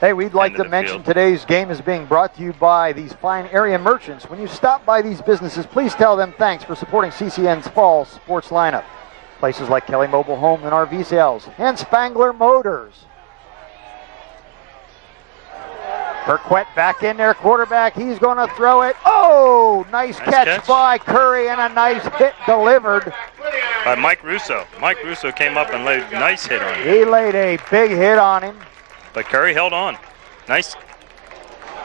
Hey, we'd like End to of the mention field. today's game is being brought to you by these fine area merchants. When you stop by these businesses, please tell them thanks for supporting CCN's fall sports lineup. Places like Kelly Mobile Home and RV Sales and Spangler Motors. Burquette back in there, quarterback. He's going to throw it. Oh, nice catch by Curry and a nice hit delivered. By Mike Russo. Mike Russo came up and laid a nice hit on him. He laid a big hit on him. But Curry held on. Nice.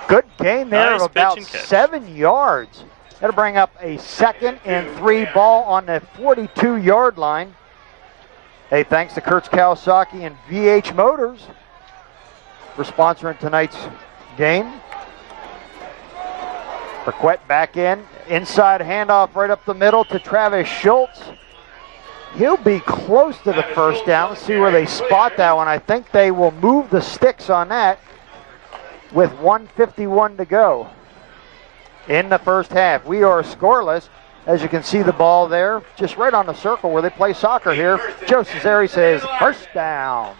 Good gain there Nice of about pitch and catch. 7 yards. That'll bring up a 2nd and 3 ball on the 42-yard line. Hey, thanks to Kurtz Kawasaki and VH Motors for sponsoring tonight's game. Burquette back in. Inside handoff right up the middle to Travis Schultz. He'll be close to the first down. Let's see where they spot that one. I think they will move the sticks on that with 1:51 to go in the first half. We are scoreless. As you can see the ball there, just right on the circle where they play soccer here. Joe Cesare says first down.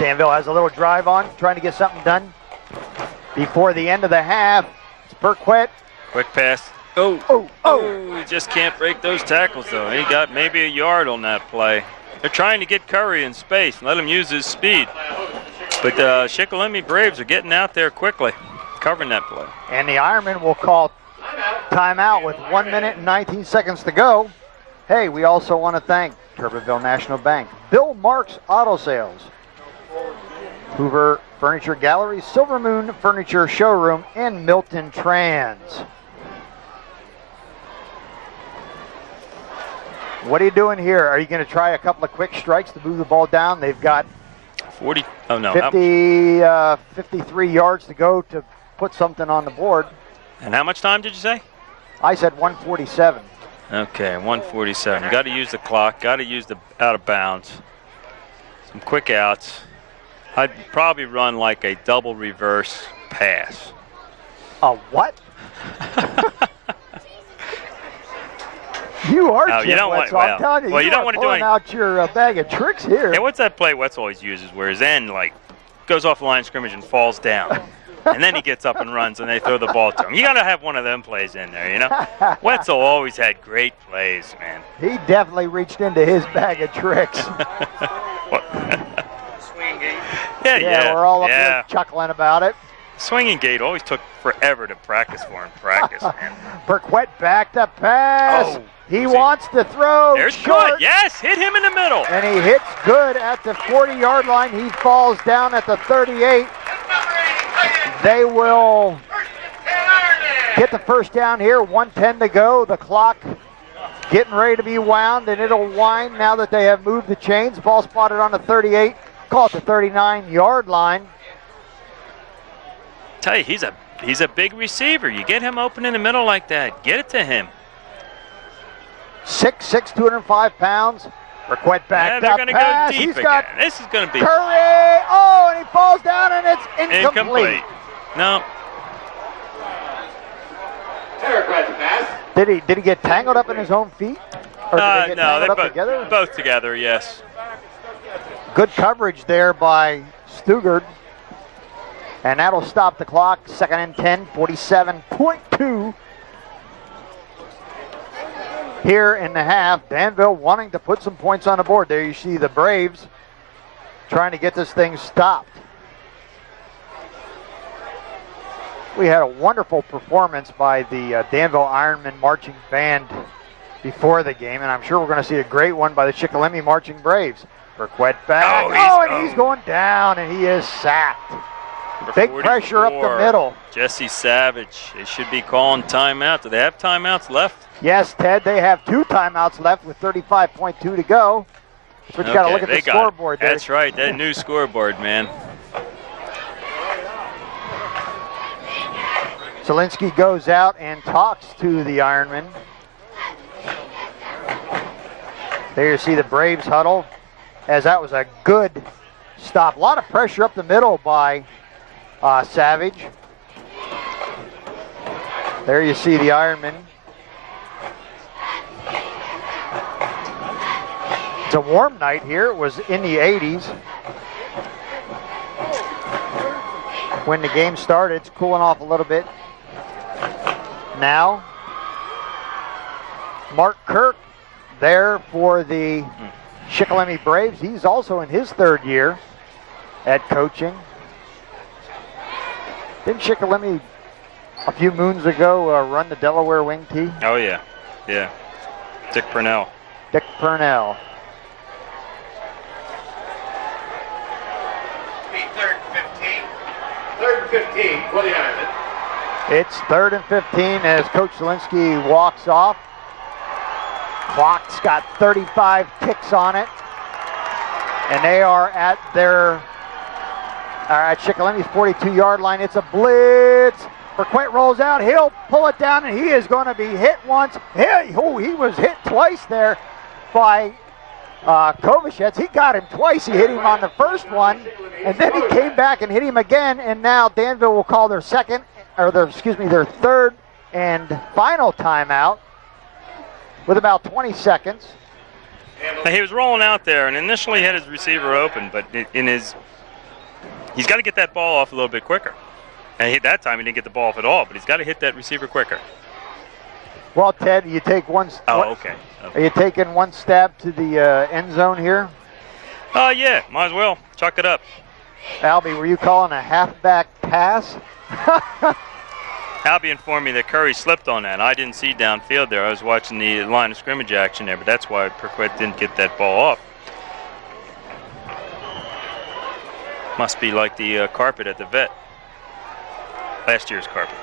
Danville has a little drive on, trying to get something done before the end of the half. It's Burquette. Quick pass. Oh. He just can't break those tackles, though. He got maybe a yard on that play. They're trying to get Curry in space and let him use his speed. But the Shikellamy Braves are getting out there quickly, covering that play. And the Ironmen will call timeout with 1 minute and 19 seconds to go. Hey, we also want to thank Turbeville National Bank, Bill Marks Auto Sales, Hoover Furniture Gallery, Silver Moon Furniture Showroom, and Milton Trans. What are you doing here? Are you going to try a couple of quick strikes to move the ball down? They've got 53 yards to go to put something on the board. And how much time did you say? I said 147. Okay, 147. Got to use the clock. Got to use the out of bounds. Some quick outs. I'd probably run like a double reverse pass. A what? You are Jim Wetzel. I'm telling you, you don't want to do pulling out your bag of tricks here. Hey, what's that play Wetzel always uses where his end like goes off the line of scrimmage and falls down? And then he gets up and runs and they throw the ball to him. You got to have one of them plays in there, you know? Wetzel always had great plays, man. He definitely reached into his bag of tricks. Swinging gate. Yeah. We're all up here chuckling about it. Swinging gate always took forever to practice for in practice, man. Burquette back to pass. He wants to throw. There's short. good. Yes, hit him in the middle. And he hits good at the 40-yard line. He falls down at the 38. They will get the first down here. 1:10 to go. The clock getting ready to be wound, and it'll wind now that they have moved the chains. Ball spotted on the 38. Call it the 39-yard line. Tell you, he's a big receiver. You get him open in the middle like that. Get it to him. 6'6", 205 pounds. Burquette back they're going to go deep He's again. got This is going to be Curry. Oh, and he falls down, and it's incomplete. No. Did he get tangled up in his own feet? Or did they get tangled up together? Both together, yes. Good coverage there by Stugard. And that'll stop the clock. 2nd and 10, 47.2 here in the half. Danville wanting to put some points on the board. There you see the Braves trying to get this thing stopped. We had a wonderful performance by the Danville Ironmen marching band before the game, and I'm sure we're going to see a great one by the Shikellamy marching Braves. Burquette back. And he's going down, and he is sacked. Big pressure up the middle. Jesse Savage. They should be calling timeout. Do they have timeouts left? Yes, Ted, they have 2 timeouts left with 35.2 to go. But you got to look at the scoreboard there. That's right, that new scoreboard, man. Zielinski goes out and talks to the Ironmen. There you see the Braves huddle. as that was a good stop. A lot of pressure up the middle by Savage. There you see the Ironmen. It's a warm night here. It was in the 80s when the game started. It's cooling off a little bit now. Mark Kirk there for the Shikellamy Braves. He's also in his third year at coaching. Didn't Shikellamy a few moons ago run the Delaware wing tee? Oh, yeah. Yeah. Dick Purnell. Dick Purnell. Third and 15. Third and 15 for the Ironmen. It's 3rd and 15 as Coach Zielinski walks off. Clock's got 35 ticks on it. And they are at Shikellamy 42-yard line. It's a blitz. Burquette rolls out. He'll pull it down, and he is going to be hit once. He was hit twice there by Kovacic. He got him twice. He hit him on the first one, and then he came back and hit him again. And now Danville will call their third and final timeout with about 20 seconds. He was rolling out there, and initially he had his receiver open, but he's got to get that ball off a little bit quicker. And that time he didn't get the ball off at all, but he's got to hit that receiver quicker. Well, Ted, you take one. Okay. Are you taking one stab to the end zone here? Yeah, might as well. Chuck it up. Albie, were you calling a halfback pass? Albie informed me that Curry slipped on that. I didn't see downfield there. I was watching the line of scrimmage action there, but that's why Burquette didn't get that ball off. Must be like the carpet at the vet. Last year's carpet.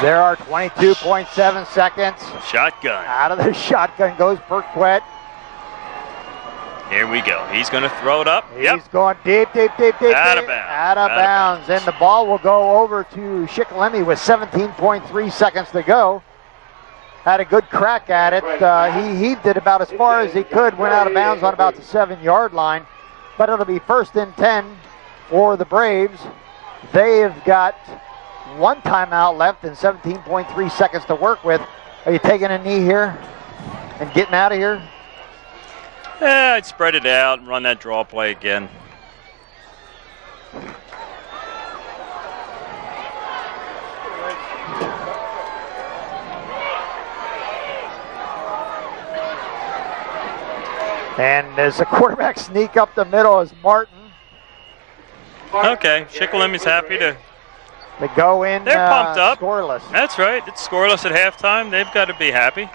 There are 22.7 seconds. Shotgun. Out of the shotgun goes Burquette. Here we go. He's going to throw it up. He's going deep. Out of bounds. Out of bounds. And the ball will go over to Shikellamy with 17.3 seconds to go. Had a good crack at it. He heaved it about as far as he could. Went out of bounds on about the 7-yard line. But it'll be 1st and 10 for the Braves. They've got one timeout left and 17.3 seconds to work with. Are you taking a knee here and getting out of here? Yeah, I'd spread it out and run that draw play again. And as the quarterback sneak up the middle is Martin. Okay, Shikellamy happy to go in. They're pumped up. Scoreless. That's right. It's scoreless at halftime. They've got to be happy.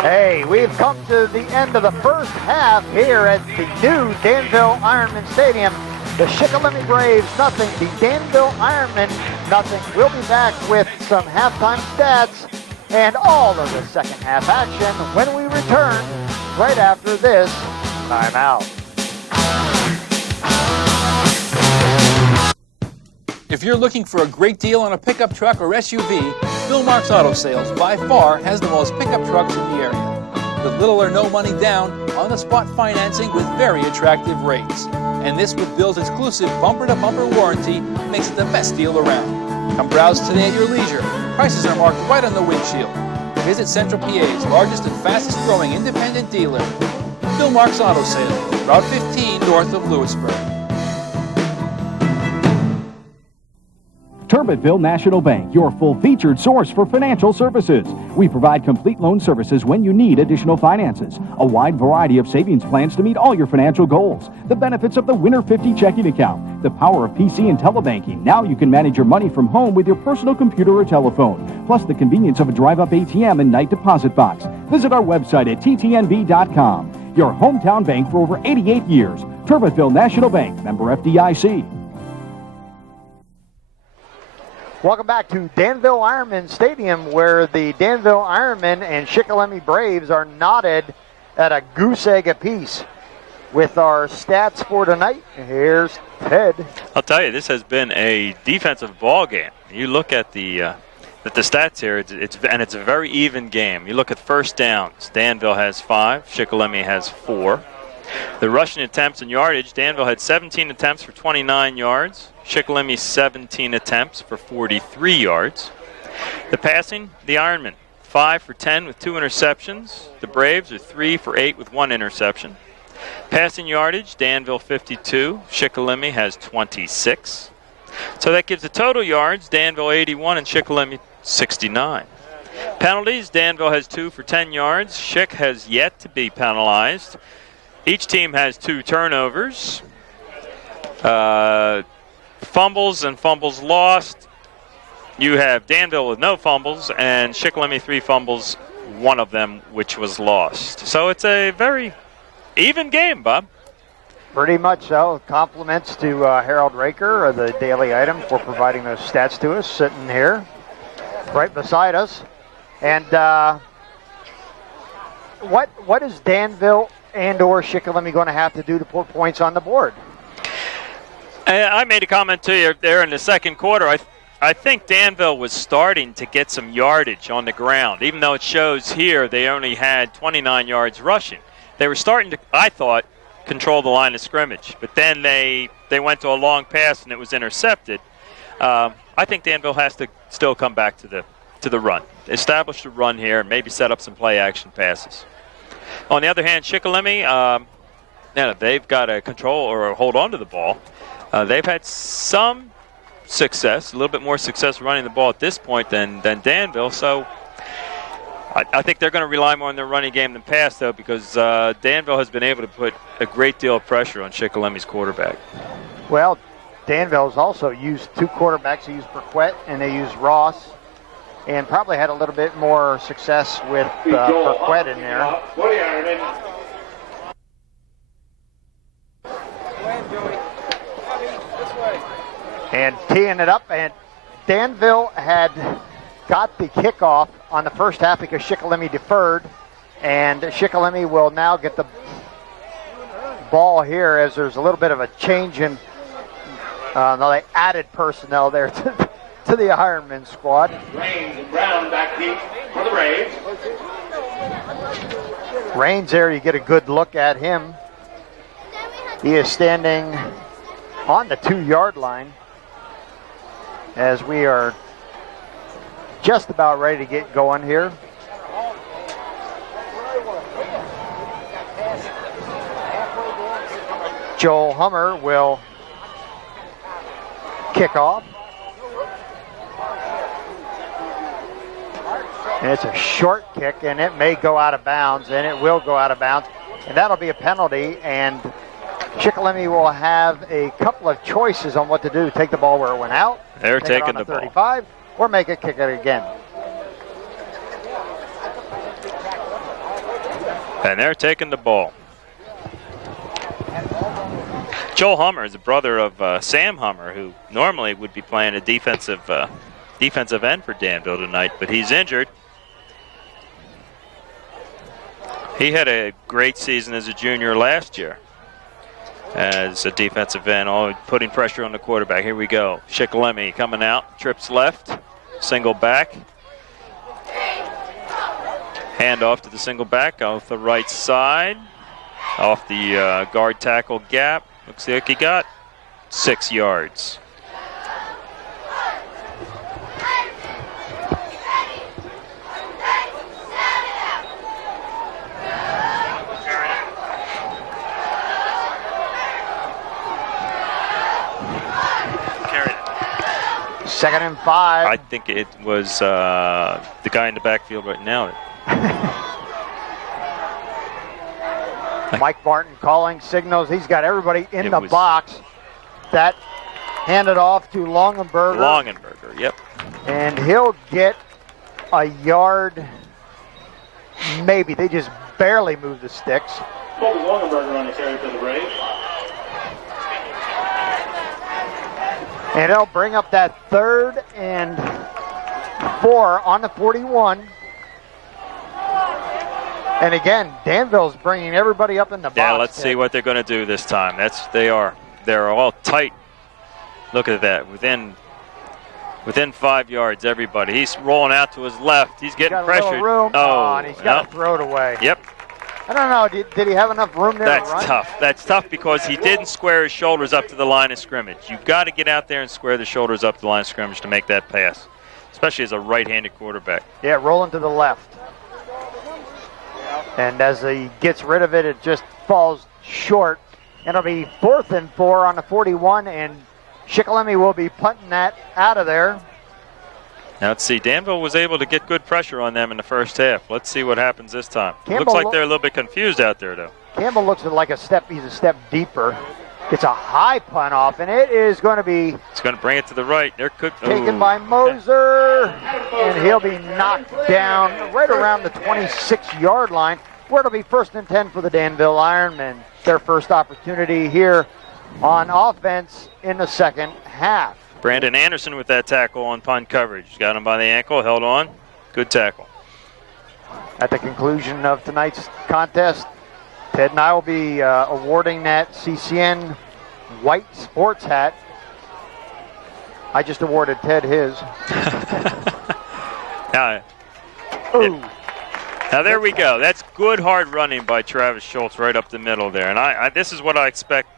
Hey, we've come to the end of the first half here at the new Danville Ironmen Stadium. The Shikellamy Braves, nothing. The Danville Ironmen, nothing. We'll be back with some halftime stats and all of the second half action when we return right after this timeout. If you're looking for a great deal on a pickup truck or SUV, Bill Marks Auto Sales by far has the most pickup trucks in the area. With little or no money down, on-the-spot financing with very attractive rates. And this with Bill's exclusive bumper-to-bumper warranty makes it the best deal around. Come browse today at your leisure. Prices are marked right on the windshield. Visit Central PA's largest and fastest growing independent dealer. Bill Marks Auto Sales, Route 15 north of Lewisburg. Turbottville National Bank, your full-featured source for financial services. We provide complete loan services when you need additional finances. A wide variety of savings plans to meet all your financial goals. The benefits of the Winter 50 checking account. The power of PC and telebanking. Now you can manage your money from home with your personal computer or telephone. Plus the convenience of a drive-up ATM and night deposit box. Visit our website at ttnb.com. Your hometown bank for over 88 years. Turbottville National Bank, member FDIC. Welcome back to Danville Ironmen Stadium, where the Danville Ironmen and Shikellamy Braves are knotted at a goose egg apiece. With our stats for tonight, here's Ted. I'll tell you, this has been a defensive ball game. You look at the the stats here, it's a very even game. You look at first downs. Danville has 5. Shikellamy has 4. The rushing attempts and yardage, Danville had 17 attempts for 29 yards. Shikellamy 17 attempts for 43 yards. The passing, the Ironmen 5 for 10 with 2 interceptions. The Braves are 3 for 8 with 1 interception. Passing yardage, Danville 52. Shikellamy has 26. So that gives the total yards, Danville 81 and Shikellamy 69. Penalties, Danville has 2 for 10 yards. Schick has yet to be penalized. Each team has 2 turnovers. Fumbles and fumbles lost. You have Danville with no fumbles and Shikellamy 3 fumbles, one of them which was lost. So it's a very even game, Bob. Pretty much so. Compliments to Harold Raker of the Daily Item for providing those stats to us, sitting here right beside us. And what is Danville and or Shikellamy going to have to do to put points on the board? I made a comment to you there in the second quarter. I think Danville was starting to get some yardage on the ground, even though it shows here they only had 29 yards rushing. They were starting to, I thought, control the line of scrimmage, but then they went to a long pass and it was intercepted. I think Danville has to still come back to the run, establish the run here, and maybe set up some play action passes. On the other hand, Shikellamy, they've got to control or hold on to the ball. They've had some success, a little bit more success running the ball at this point than Danville. So I think they're going to rely more on their running game than pass, though, because Danville has been able to put a great deal of pressure on Shikelamy's quarterback. Well, Danville's also used 2 quarterbacks. They used Burquette and they used Ross, and probably had a little bit more success with Burquette in there. And teeing it up, and Danville had got the kickoff on the first half because Shikellamy deferred, and Shikellamy will now get the ball here as there's a little bit of a change in, they added personnel there to the Ironmen squad. Raines and Brown back deep for the Braves. Raines there, you get a good look at him. He is standing on the 2-yard line as we are just about ready to get going here. Joel Hummer will kick off. And it's a short kick, and it may go out of bounds, and it will go out of bounds. And that'll be a penalty, and Shikellamy will have a couple of choices on what to do. Take the ball where it went out. They're taking the 35, or make it kick it again. And they're taking the ball. Joel Hummer is the brother of Sam Hummer, who normally would be playing a defensive end for Danville tonight, but he's injured. He had a great season as a junior last year as a defensive end, putting pressure on the quarterback. Here we go. Shikellamy coming out, trips left, single back. Hand off to the single back off the right side, off the guard tackle gap. Looks like he got 6 yards. Second and 5. I think it was the guy in the backfield right now. Mike Martin calling signals. He's got everybody in the box. That handed off to Longenberger. Longenberger, yep. And he'll get a yard, maybe. They just barely moved the sticks. Longenberger on the carry for the Braves. And it'll bring up that 3rd and 4 on the 41. And again, Danville's bringing everybody up in the box. Yeah, let's see what they're going to do this time. They're all tight. Look at that. Within Within 5 yards, everybody. He's rolling out to his left. He's getting got pressured. A little room. Oh, And he's got to throw it away. Yep. I don't know. Did he have enough room there to That's run? tough. That's tough because he didn't square his shoulders up to the line of scrimmage. You've got to get out there and square the shoulders up to the line of scrimmage to make that pass, especially as a right-handed quarterback. Yeah, rolling to the left. And as he gets rid of it, it just falls short. And it'll be 4th and 4 on the 41, and Shikellamy will be punting that out of there. Now let's see. Danville was able to get good pressure on them in the first half. Let's see what happens this time. Campbell Looks like they're a little bit confused out there, though. Campbell looks like he's a step deeper. Gets a high punt off, and it is going to be It's going to bring it to the right. They're taken by Moser, and he'll be knocked down right around the 26-yard line, where it'll be 1st and 10 for the Danville Ironmen. Their first opportunity here on offense in the second half. Brandon Anderson with that tackle on punt coverage. Got him by the ankle, held on. Good tackle. At the conclusion of tonight's contest, Ted and I will be awarding that CCN white sports hat. I just awarded Ted his. Now there we go. That's good hard running by Travis Schultz right up the middle there. And this is what I expect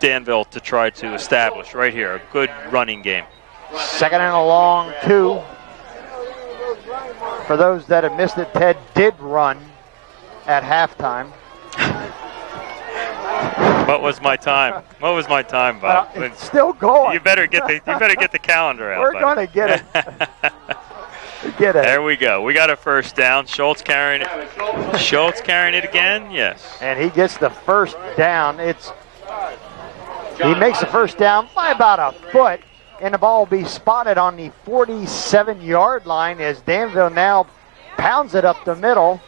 Danville to try to establish right here. A good running game. 2nd and a long 2. For those that have missed it, Ted did run at halftime. What was my time? What was my time, Bob? It's still going. You better get the calendar out. We're going to get it. Get it. There we go. We got a first down. Schultz carrying it. Schultz carrying it again. Yes. And he gets the first down. He makes the first down by about a foot, and the ball will be spotted on the 47-yard line as Danville now pounds it up the middle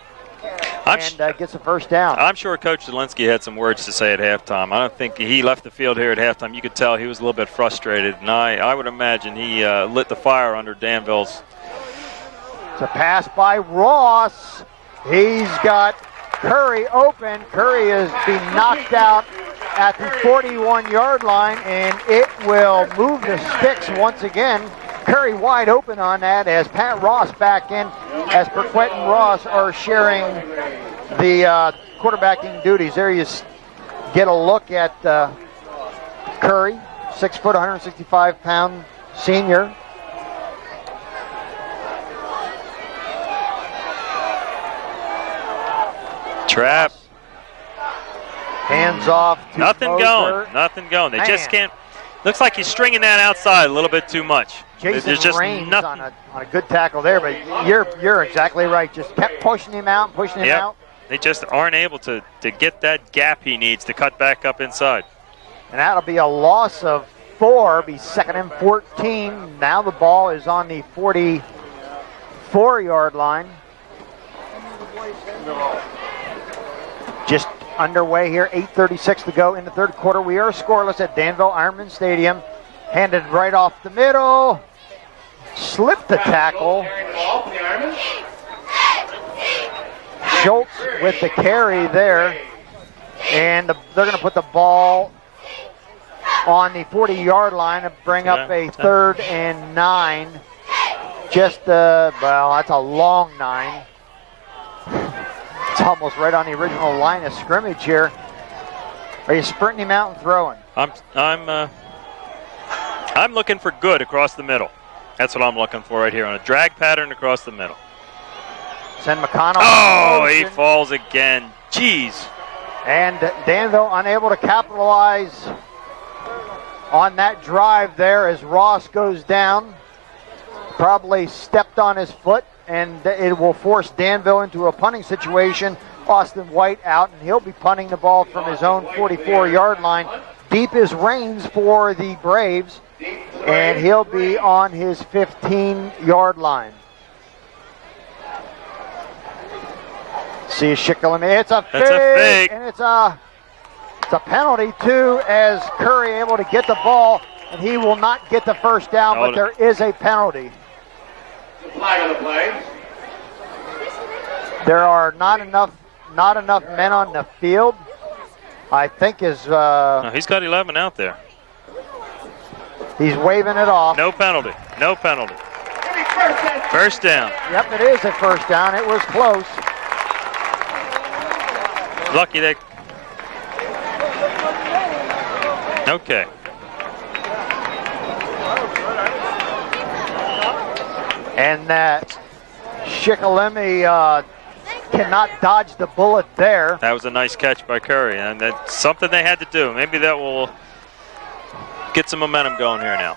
and gets the first down. I'm sure Coach Zielinski had some words to say at halftime. I don't think he left the field here at halftime. You could tell he was a little bit frustrated, and I would imagine he lit the fire under Danville's. It's a pass by Ross. He's got Curry open. Curry is being knocked out at the 41-yard line, and it will move the sticks once again. Curry wide open on that as Pat Ross back in, as Burquette and Ross are sharing the quarterbacking duties. There you get a look at Curry, 6 foot, 165-pound senior. Trap. Hands off to Nothing Moser. going. Nothing going. They just can't. Looks like he's stringing that outside a little bit too much. Jason There's just Raines nothing. on a good tackle there, but you're exactly right. Just kept pushing him out, pushing him out. They just aren't able to get that gap he needs to cut back up inside. And that'll be a loss of 4, be 2nd and 14. Now the ball is on the 44-yard line. Just underway here, 8:36 to go in the third quarter. We are scoreless at Danville Ironmen Stadium. Handed right off the middle. Slipped the tackle. Schultz with the carry there. And they're going to put the ball on the 40-yard line to bring up a 3rd and 9. Just, well, that's a long 9. It's almost right on the original line of scrimmage here. Are you sprinting him out and throwing? I'm looking for good across the middle. That's what I'm looking for right here on a drag pattern across the middle. Send McConnell. Oh, he falls again. Jeez. And Danville unable to capitalize on that drive there as Ross goes down. Probably stepped on his foot, and it will force Danville into a punting situation. Austin White out, and he'll be punting the ball from his own 44-yard line. Deep is Raines for the Braves, and he'll be on his 15-yard line. See Shikellamy. It's a fake, and it's a penalty too, as Curry able to get the ball, and he will not get the first down, but there is a penalty. Flag on the play. There are not enough men on the field. I think is no, he's got 11 out there. He's waving it off. No penalty. No penalty. First down. Yep, it is a first down. It was close. Lucky they. Okay. And that Shikellamy cannot dodge the bullet there. That was a nice catch by Curry, and that's something they had to do. Maybe that will get some momentum going here now.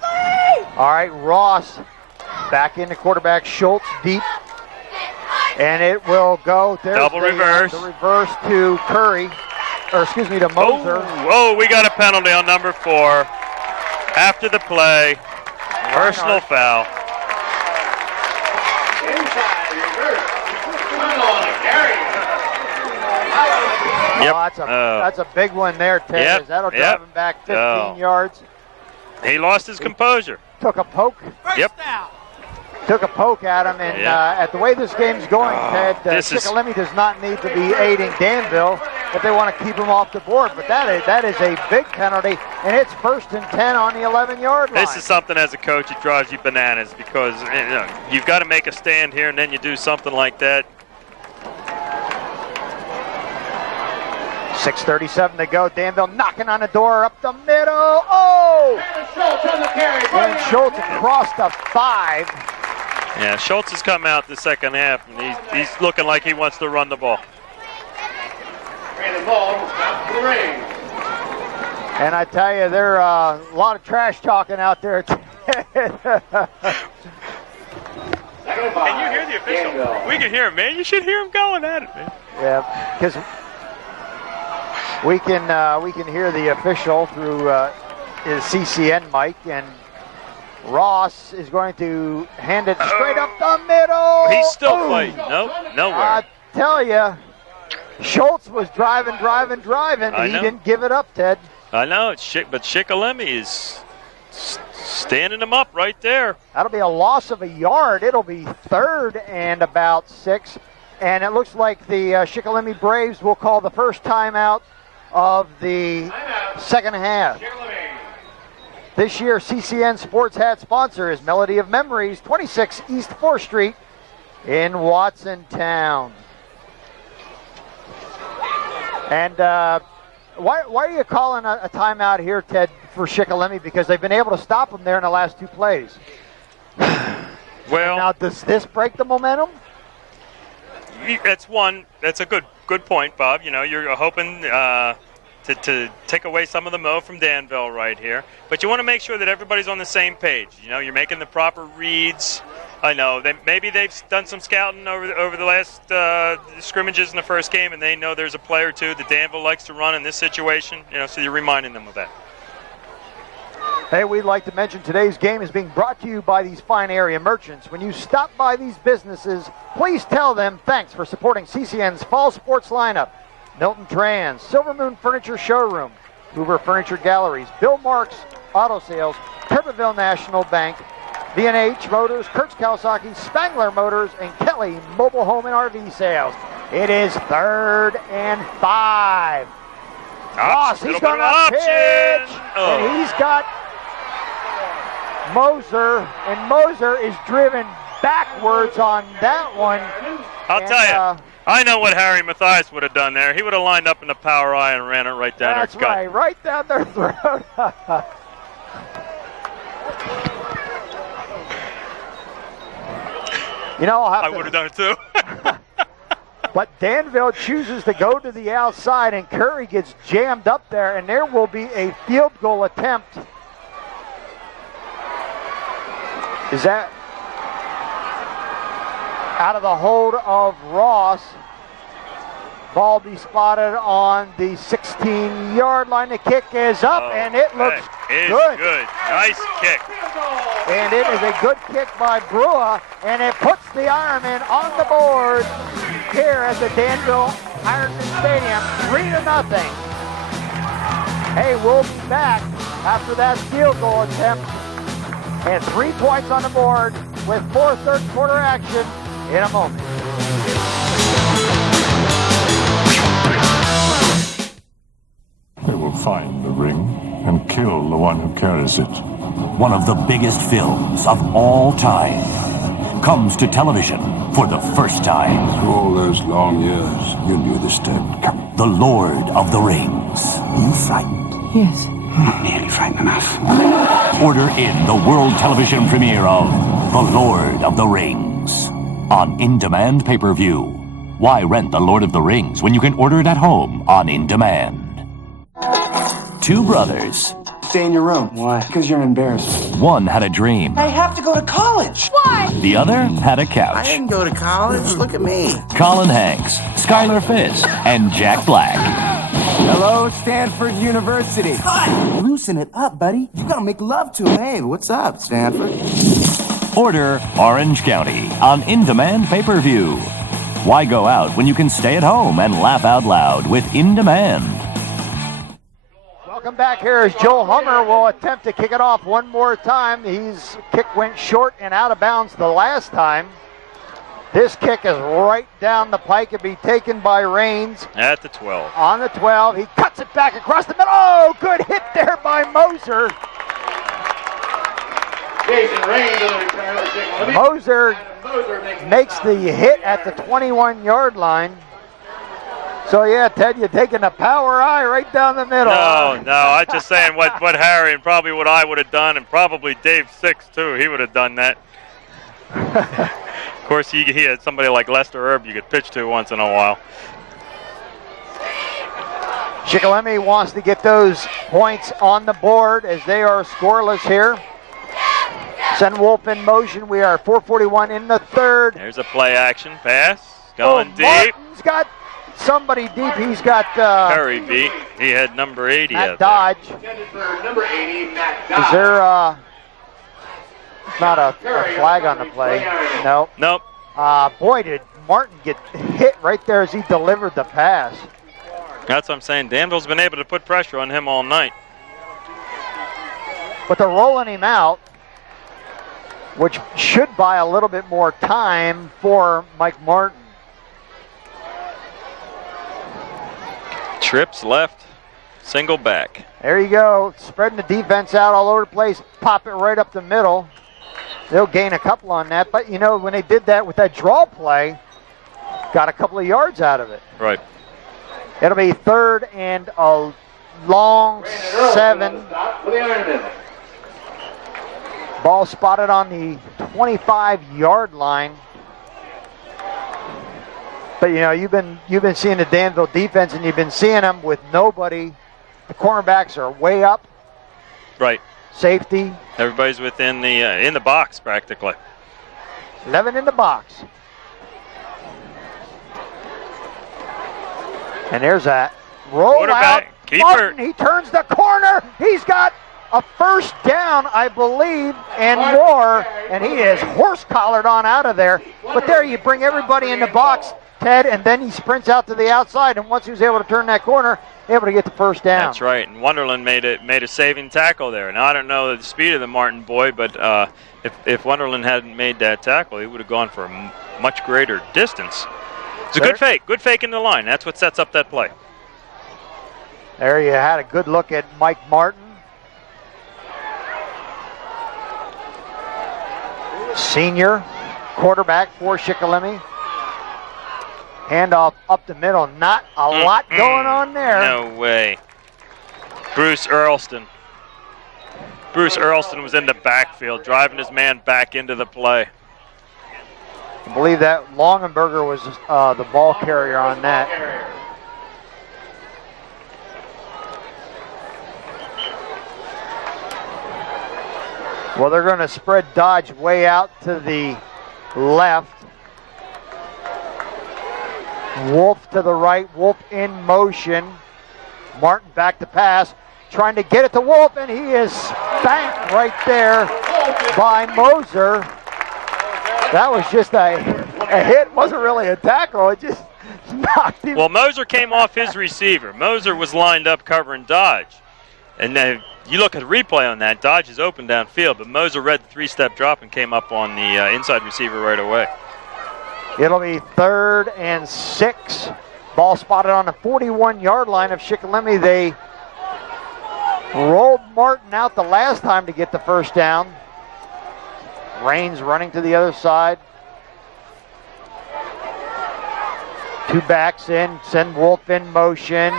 All right, Ross back into quarterback. Schultz deep. And it will go. There's Double reverse. The reverse to Curry. Or excuse me, to Moser. Oh, we got a penalty on number 4. After the play. Personal foul. Yep. Oh, that's a big one there, Ted. Yep. That'll drive him back 15 yards. He lost his composure. Took a poke. Yep. Took a poke at him, and at the way this game's going, Ted, Shikellamy does not need to be aiding Danville if they want to keep him off the board. But that is a big penalty, and it's 1st and 10 on the 11-yard line. This is something as a coach it drives you bananas because you've got to make a stand here, and then you do something like that. 6:37 to go. Danville knocking on the door up the middle. Oh! And Schultz across the 5. Yeah, Schultz has come out the second half, and he's looking like he wants to run the ball. And I tell you, there are a lot of trash talking out there. Can you hear the official? We can hear him, man. You should hear him going at it, man. Yeah, because we can hear the official through his CCN mic, and Ross is going to hand it straight up the middle. He's still fighting. Nope, nowhere. I tell you, Schultz was driving. He didn't give it up, Ted. I know, but Shikellamy is standing him up right there. That'll be a loss of a yard. It'll be 3rd and about 6. And it looks like the Shikellamy Braves will call the first timeout of the second half. This year, CCN Sports Hat sponsor is Melody of Memories, 26 East 4th Street in Watsontown. And why are you calling a timeout here, Ted, for Shikellamy? Because they've been able to stop him there in the last 2 plays. Well, now, does this break the momentum? That's a good point, Bob. You know, you're hoping to take away some of the mo from Danville right here. But you want to make sure that everybody's on the same page. You know, you're making the proper reads. I know maybe they've done some scouting over the last scrimmages in the first game, and they know there's a play or two that Danville likes to run in this situation. You know, so you're reminding them of that. Hey, we'd like to mention today's game is being brought to you by these fine area merchants. When you stop by these businesses, please tell them thanks for supporting CCN's fall sports lineup. Milton Trans, Silver Moon Furniture Showroom, Hoover Furniture Galleries, Bill Marks Auto Sales, Turbeville National Bank, V&H Motors, Kurtz Kawasaki, Spangler Motors, and Kelly Mobile Home and RV Sales. It is 3rd and 5. Ross, he's going to pitch, and he's got Moser, and Moser is driven backwards on that one. I'll tell you, I know what Harry Mathias would have done there. He would have lined up in the power eye and ran it right down their gut. That's right down their throat. You know, I would have done it too. But Danville chooses to go to the outside, and Curry gets jammed up there, and there will be a field goal attempt. Is that out of the hold of Ross? Ball be spotted on the 16-yard line. The kick is up, and it looks good. Nice kick. And it is a good kick by Brewer, and it puts the Ironmen on the board here at the Danville Ironman Stadium, 3-0. Hey, we'll be back after that field goal attempt, and 3 points on the board with 4 third quarter action in a moment. They will find the ring and kill the one who carries it. one of the biggest films of all time, comes to television for the first time. Through all those long years, you knew this day would come. The Lord of the Rings. You frightened? Yes. Not nearly frightened enough. Order in the world television premiere of The Lord of the Rings on in-demand pay-per-view. Why rent The Lord of the Rings when you can order it at home on in-demand? Two brothers. Stay in your room. Why? Because you're embarrassed. One had a dream. I have to go to college. Why? The other had a I couch. didn't go to college. Look at me. Colin Hanks, Skylar Fisk, and Jack Black. Hello, Stanford University. Cut! Loosen it up, buddy. You gotta make love to him. Hey, what's up, Stanford? Order Orange County on in-demand pay-per-view. Why go out when you can stay at home and laugh out loud with in-demand? Welcome back here as Joel Hummer will attempt to kick it off one more time. His kick went short and out of bounds the last time. This kick is right down the pike. It'll be taken by Raines. At the 12. On the 12. He cuts it back across the middle. Oh, good hit there by Moser. Jason Raines on the return of Shikellamy. Moser makes the hit at the 21-yard line. So, yeah, Ted, you're taking a power eye right down the middle. No, I'm just saying what Harry and probably what I would have done, and probably Dave Six, too. He would have done that. Of course, he had somebody like Lester Erb you could pitch to once in a while. Shikellamy wants to get those points on the board as they are scoreless here. Send Wolf in motion. We are 4:41 in the third. There's a play action pass. Going deep. Martin's got somebody deep. He's got Curry beat. He had number 80 Matt out Dodge. Intended for number 80, Matt Dodge. Is there not a flag on the play? No. Nope. Boy, did Martin get hit right there as he delivered the pass. That's what I'm saying. Danville's been able to put pressure on him all night. But they're rolling him out, which should buy a little bit more time for Mike Martin. Trips left, single back. There you go, spreading the defense out all over the place. Pop it right up the middle. They'll gain a couple on that, but you know, when they did that with that draw play, got a couple of yards out of it. Right. It'll be third and a long 7. Stop for the Ironmen. Ball spotted on the 25-yard line. But you know, you've been seeing the Danville defense, and you've been seeing them with nobody. The cornerbacks are way up. Right. Safety. Everybody's within the in the box practically. 11 in the box. And there's that roll Quarterback, out. keeper. Martin, he turns the corner. He's got a first down, I believe, and more. And he is horse-collared on out of there. But there you bring everybody in the box, Ted, and then he sprints out to the outside. And once he was able to turn that corner, able to get the first down. That's right. And Wonderland made a saving tackle there. Now, I don't know the speed of the Martin boy, but if Wonderland hadn't made that tackle, he would have gone for a much greater distance. It's a good fake. Good fake in the line. That's what sets up that play. There you had a good look at Mike Martin. Senior quarterback for Shikellamy. Handoff up the middle. Not a lot going on there. No way. Bruce Earlston. Bruce Earlston was in the backfield, driving his man back into the play. I believe that Longenberger was the ball carrier on that. Well, they're going to spread Dodge way out to the left. Wolf to the right. Wolf in motion. Martin back to pass. Trying to get it to Wolf, and he is spanked right there by Moser. That was just a hit. Wasn't really a tackle. It just knocked him. Well, Moser came off his receiver. Moser was lined up covering Dodge. And then you look at the replay on that, Dodge is open downfield, but Moser read the three-step drop and came up on the inside receiver right away. It'll be 3rd and 6. Ball spotted on the 41-yard line of Shikellamy. They Rolled Martin out the last time to get the first down. Raines running to the other side. 2 backs in, send Wolf in motion.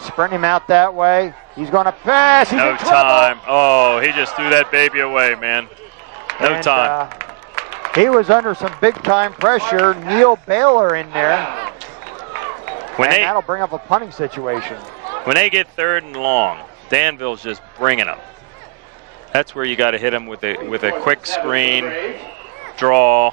Sprint him out that way. He's going to pass. He's no in trouble. time. Oh, he just threw that baby away, man. No time. He was under some big-time pressure. Neil Baylor in there. That'll bring up a punting situation. When they get 3rd and long, Danville's just bringing them. That's where you got to hit them with a quick screen, draw.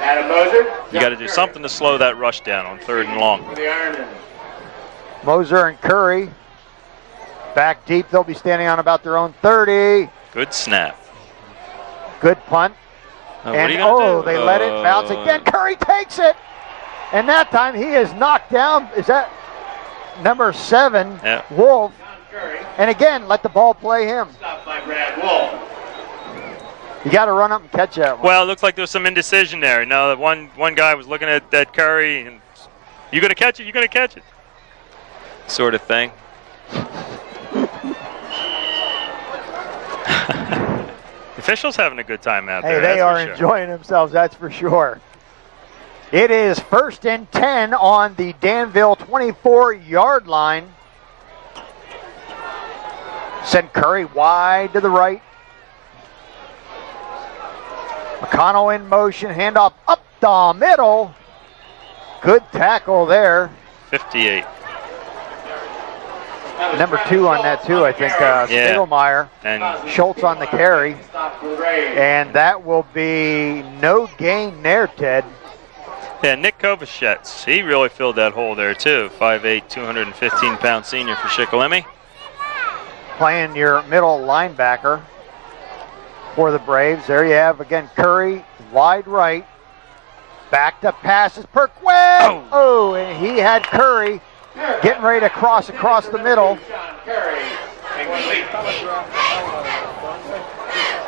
Adam Moser. You got to do something to slow that rush down on 3rd and long. For the Ironmen. Moser and Curry back deep. They'll be standing on about their own 30. Good snap. Good punt. What are you gonna do? They let it bounce again. Curry takes it. And that time he is knocked down. Is that number 7, yeah. Wolf? And again, let the ball play him. Stopped by Brad Wolf. You got to run up and catch that one. Well, it looks like there was some indecision there. No, one guy was looking at that Curry and you gonna catch it, you're gonna catch it. Sort of thing. Officials having a good time out there. Hey, they are enjoying themselves, that's for sure. It is 1st and 10 on the Danville 24-yard line. Send Curry wide to the right. McConnell in motion, handoff up the middle. Good tackle there. 58. Number 2 on that too, I think. Shikellamy and Schultz on the carry. And that will be no gain there, Ted. Yeah, Nick Kovacic, he really filled that hole there too. 5'8", 215-pound senior for Shikellamy. Playing your middle linebacker for the Braves. There you have, again, Curry, wide right. Back to passes, Perquet. Oh, and he had Curry getting ready to cross across the middle.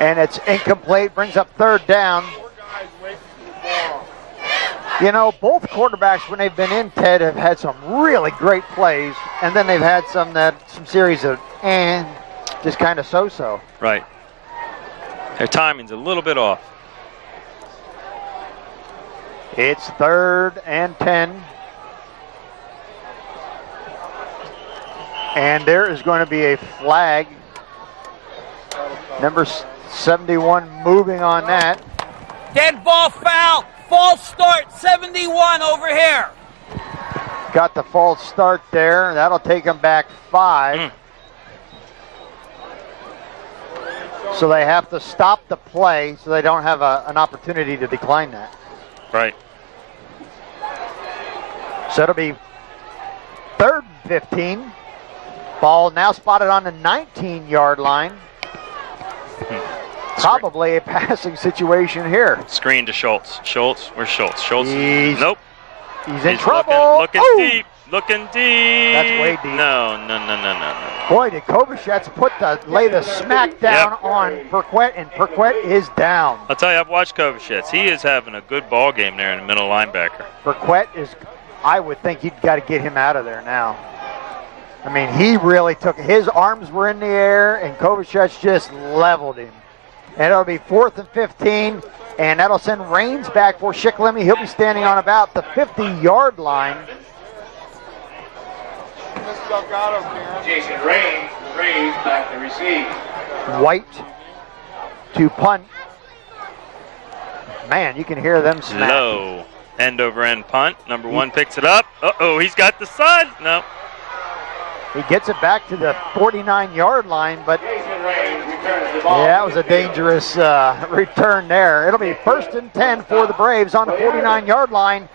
And it's incomplete, brings up 3rd down. You know, both quarterbacks, when they've been in, Ted, have had some really great plays, and then they've had some series of just kind of so-so. Right. Their timing's a little bit off. It's 3rd and 10. And there is going to be a flag. Number 71 moving on that. Dead ball foul. False start, 71 over here. Got the false start there. That'll take them back 5. So they have to stop the play so they don't have an opportunity to decline that. Right. So it'll be 3rd and 15. Ball now spotted on the 19-yard line. Probably a passing situation here. Screen to Schultz. Schultz, where's Schultz? Schultz, nope. He's in trouble. Looking deep. Looking deep. That's way deep. No. Boy, did Kovacic lay the smack down on Perquet, and Perquet is down. I'll tell you, I've watched Kovacic. He is having a good ball game there in the middle linebacker. Perquet I would think you've got to get him out of there now. I mean, he really his arms were in the air, and Kovacic just leveled him. And it'll be 4th and 15, and that'll send Raines back for Shikellamy. He'll be standing on about the 50-yard line. Jason Raines back to receive. White to punt. Man, you can hear them smack. Low. End over end punt. Number 1 picks it up. Uh-oh, he's got the side. No. He gets it back to the 49-yard line, but yeah, that was a dangerous return there. It'll be 1st and 10 for the Braves on the 49-yard line.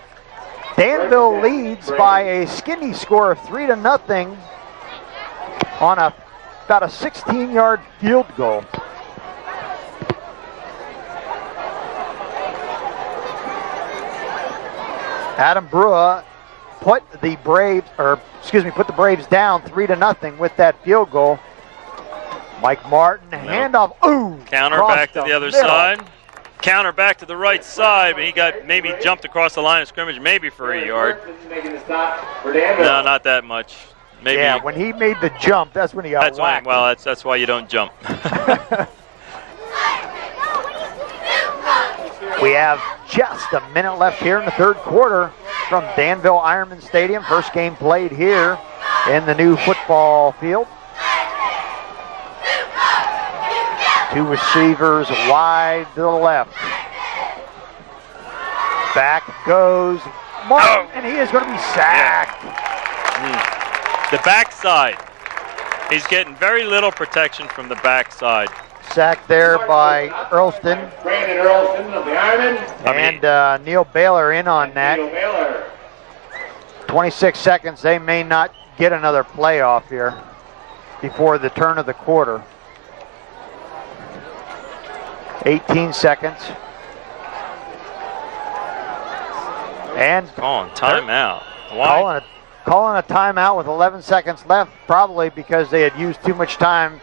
Danville leads by a skinny score of 3-0 on about a 16-yard field goal. Adam Brewer put the Braves down 3-0 with that field goal. Mike Martin, handoff. Ooh! Counter back to the other side. counter back to the right side, but he got maybe jumped across the line of scrimmage, maybe for a yard. No, not that much. Maybe. Yeah, when he made the jump, that's when he got whacked. That's why you don't jump. We have just a minute left here in the third quarter from Danville Ironmen Stadium. First game played here in the new football field. Two receivers wide to the left. Back goes Martin, and he is going to be sacked. The backside. He's getting very little protection from the backside. Sacked there by Earlston. Brandon Earlston of the Ironmen. And Neil Baylor in on that. 26 seconds. They may not get another playoff here before the turn of the quarter. 18 seconds. And calling timeout. Why? Calling a timeout with 11 seconds left, probably because they had used too much time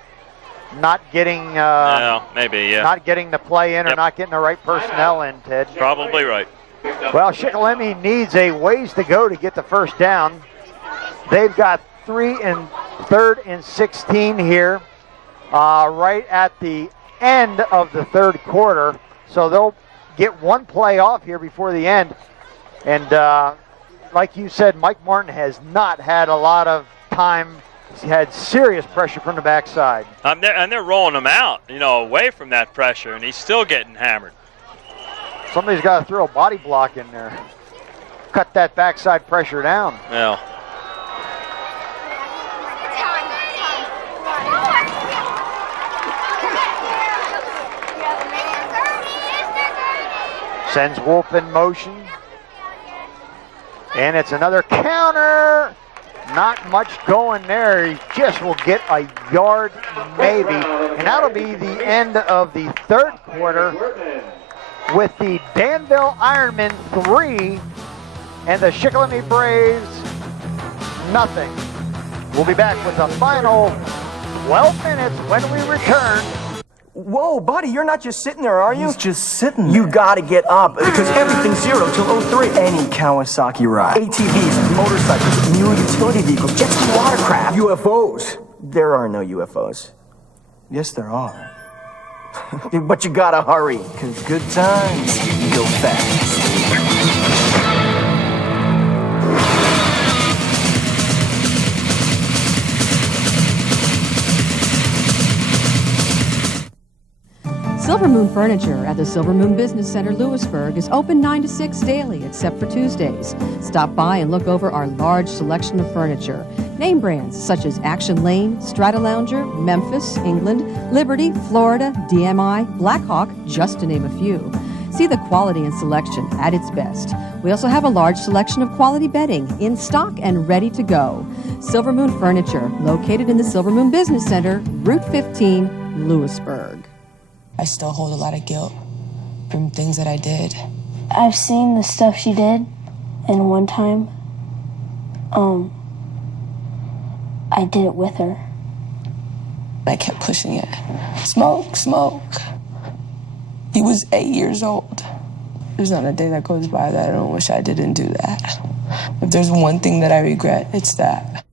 not getting not getting the play in or not getting the right personnel in, Ted. Probably right. Well, Shikellamy needs a ways to go to get the first down. They've got 3rd and 16 here right at the end of the third quarter. So they'll get one play off here before the end. And like you said, Mike Martin has not had a lot of time. He's had serious pressure from the backside. And they're rolling him out, away from that pressure, and he's still getting hammered. Somebody's got to throw a body block in there. Cut that backside pressure down. Yeah. Sends Wolf in motion. And it's another counter. Not much going there. He just will get a yard maybe. And that'll be the end of the third quarter with the Danville Ironmen 3 and the Shikellamy Braves nothing. We'll be back with the final 12 minutes when we return. Whoa, buddy, you're not just sitting there, are you? He's just sitting there. You gotta get up, because everything's 0 till 03. Any Kawasaki ride. ATVs, motorcycles, new utility vehicles, jet ski, watercraft. UFOs. There are no UFOs. Yes, there are. But you gotta hurry, because good times go fast. Silver Moon Furniture at the Silver Moon Business Center, Lewisburg, is open 9 to 6 daily, except for Tuesdays. Stop by and look over our large selection of furniture. Name brands such as Action Lane, Stratolounger, Memphis, England, Liberty, Florida, DMI, Blackhawk, just to name a few. See the quality and selection at its best. We also have a large selection of quality bedding in stock and ready to go. Silver Moon Furniture, located in the Silver Moon Business Center, Route 15, Lewisburg. I still hold a lot of guilt from things that I did. I've seen the stuff she did, and one time, I did it with her. I kept pushing it. Smoke, smoke. He was 8 years old. There's not a day that goes by that I don't wish I didn't do that. If there's one thing that I regret, it's that.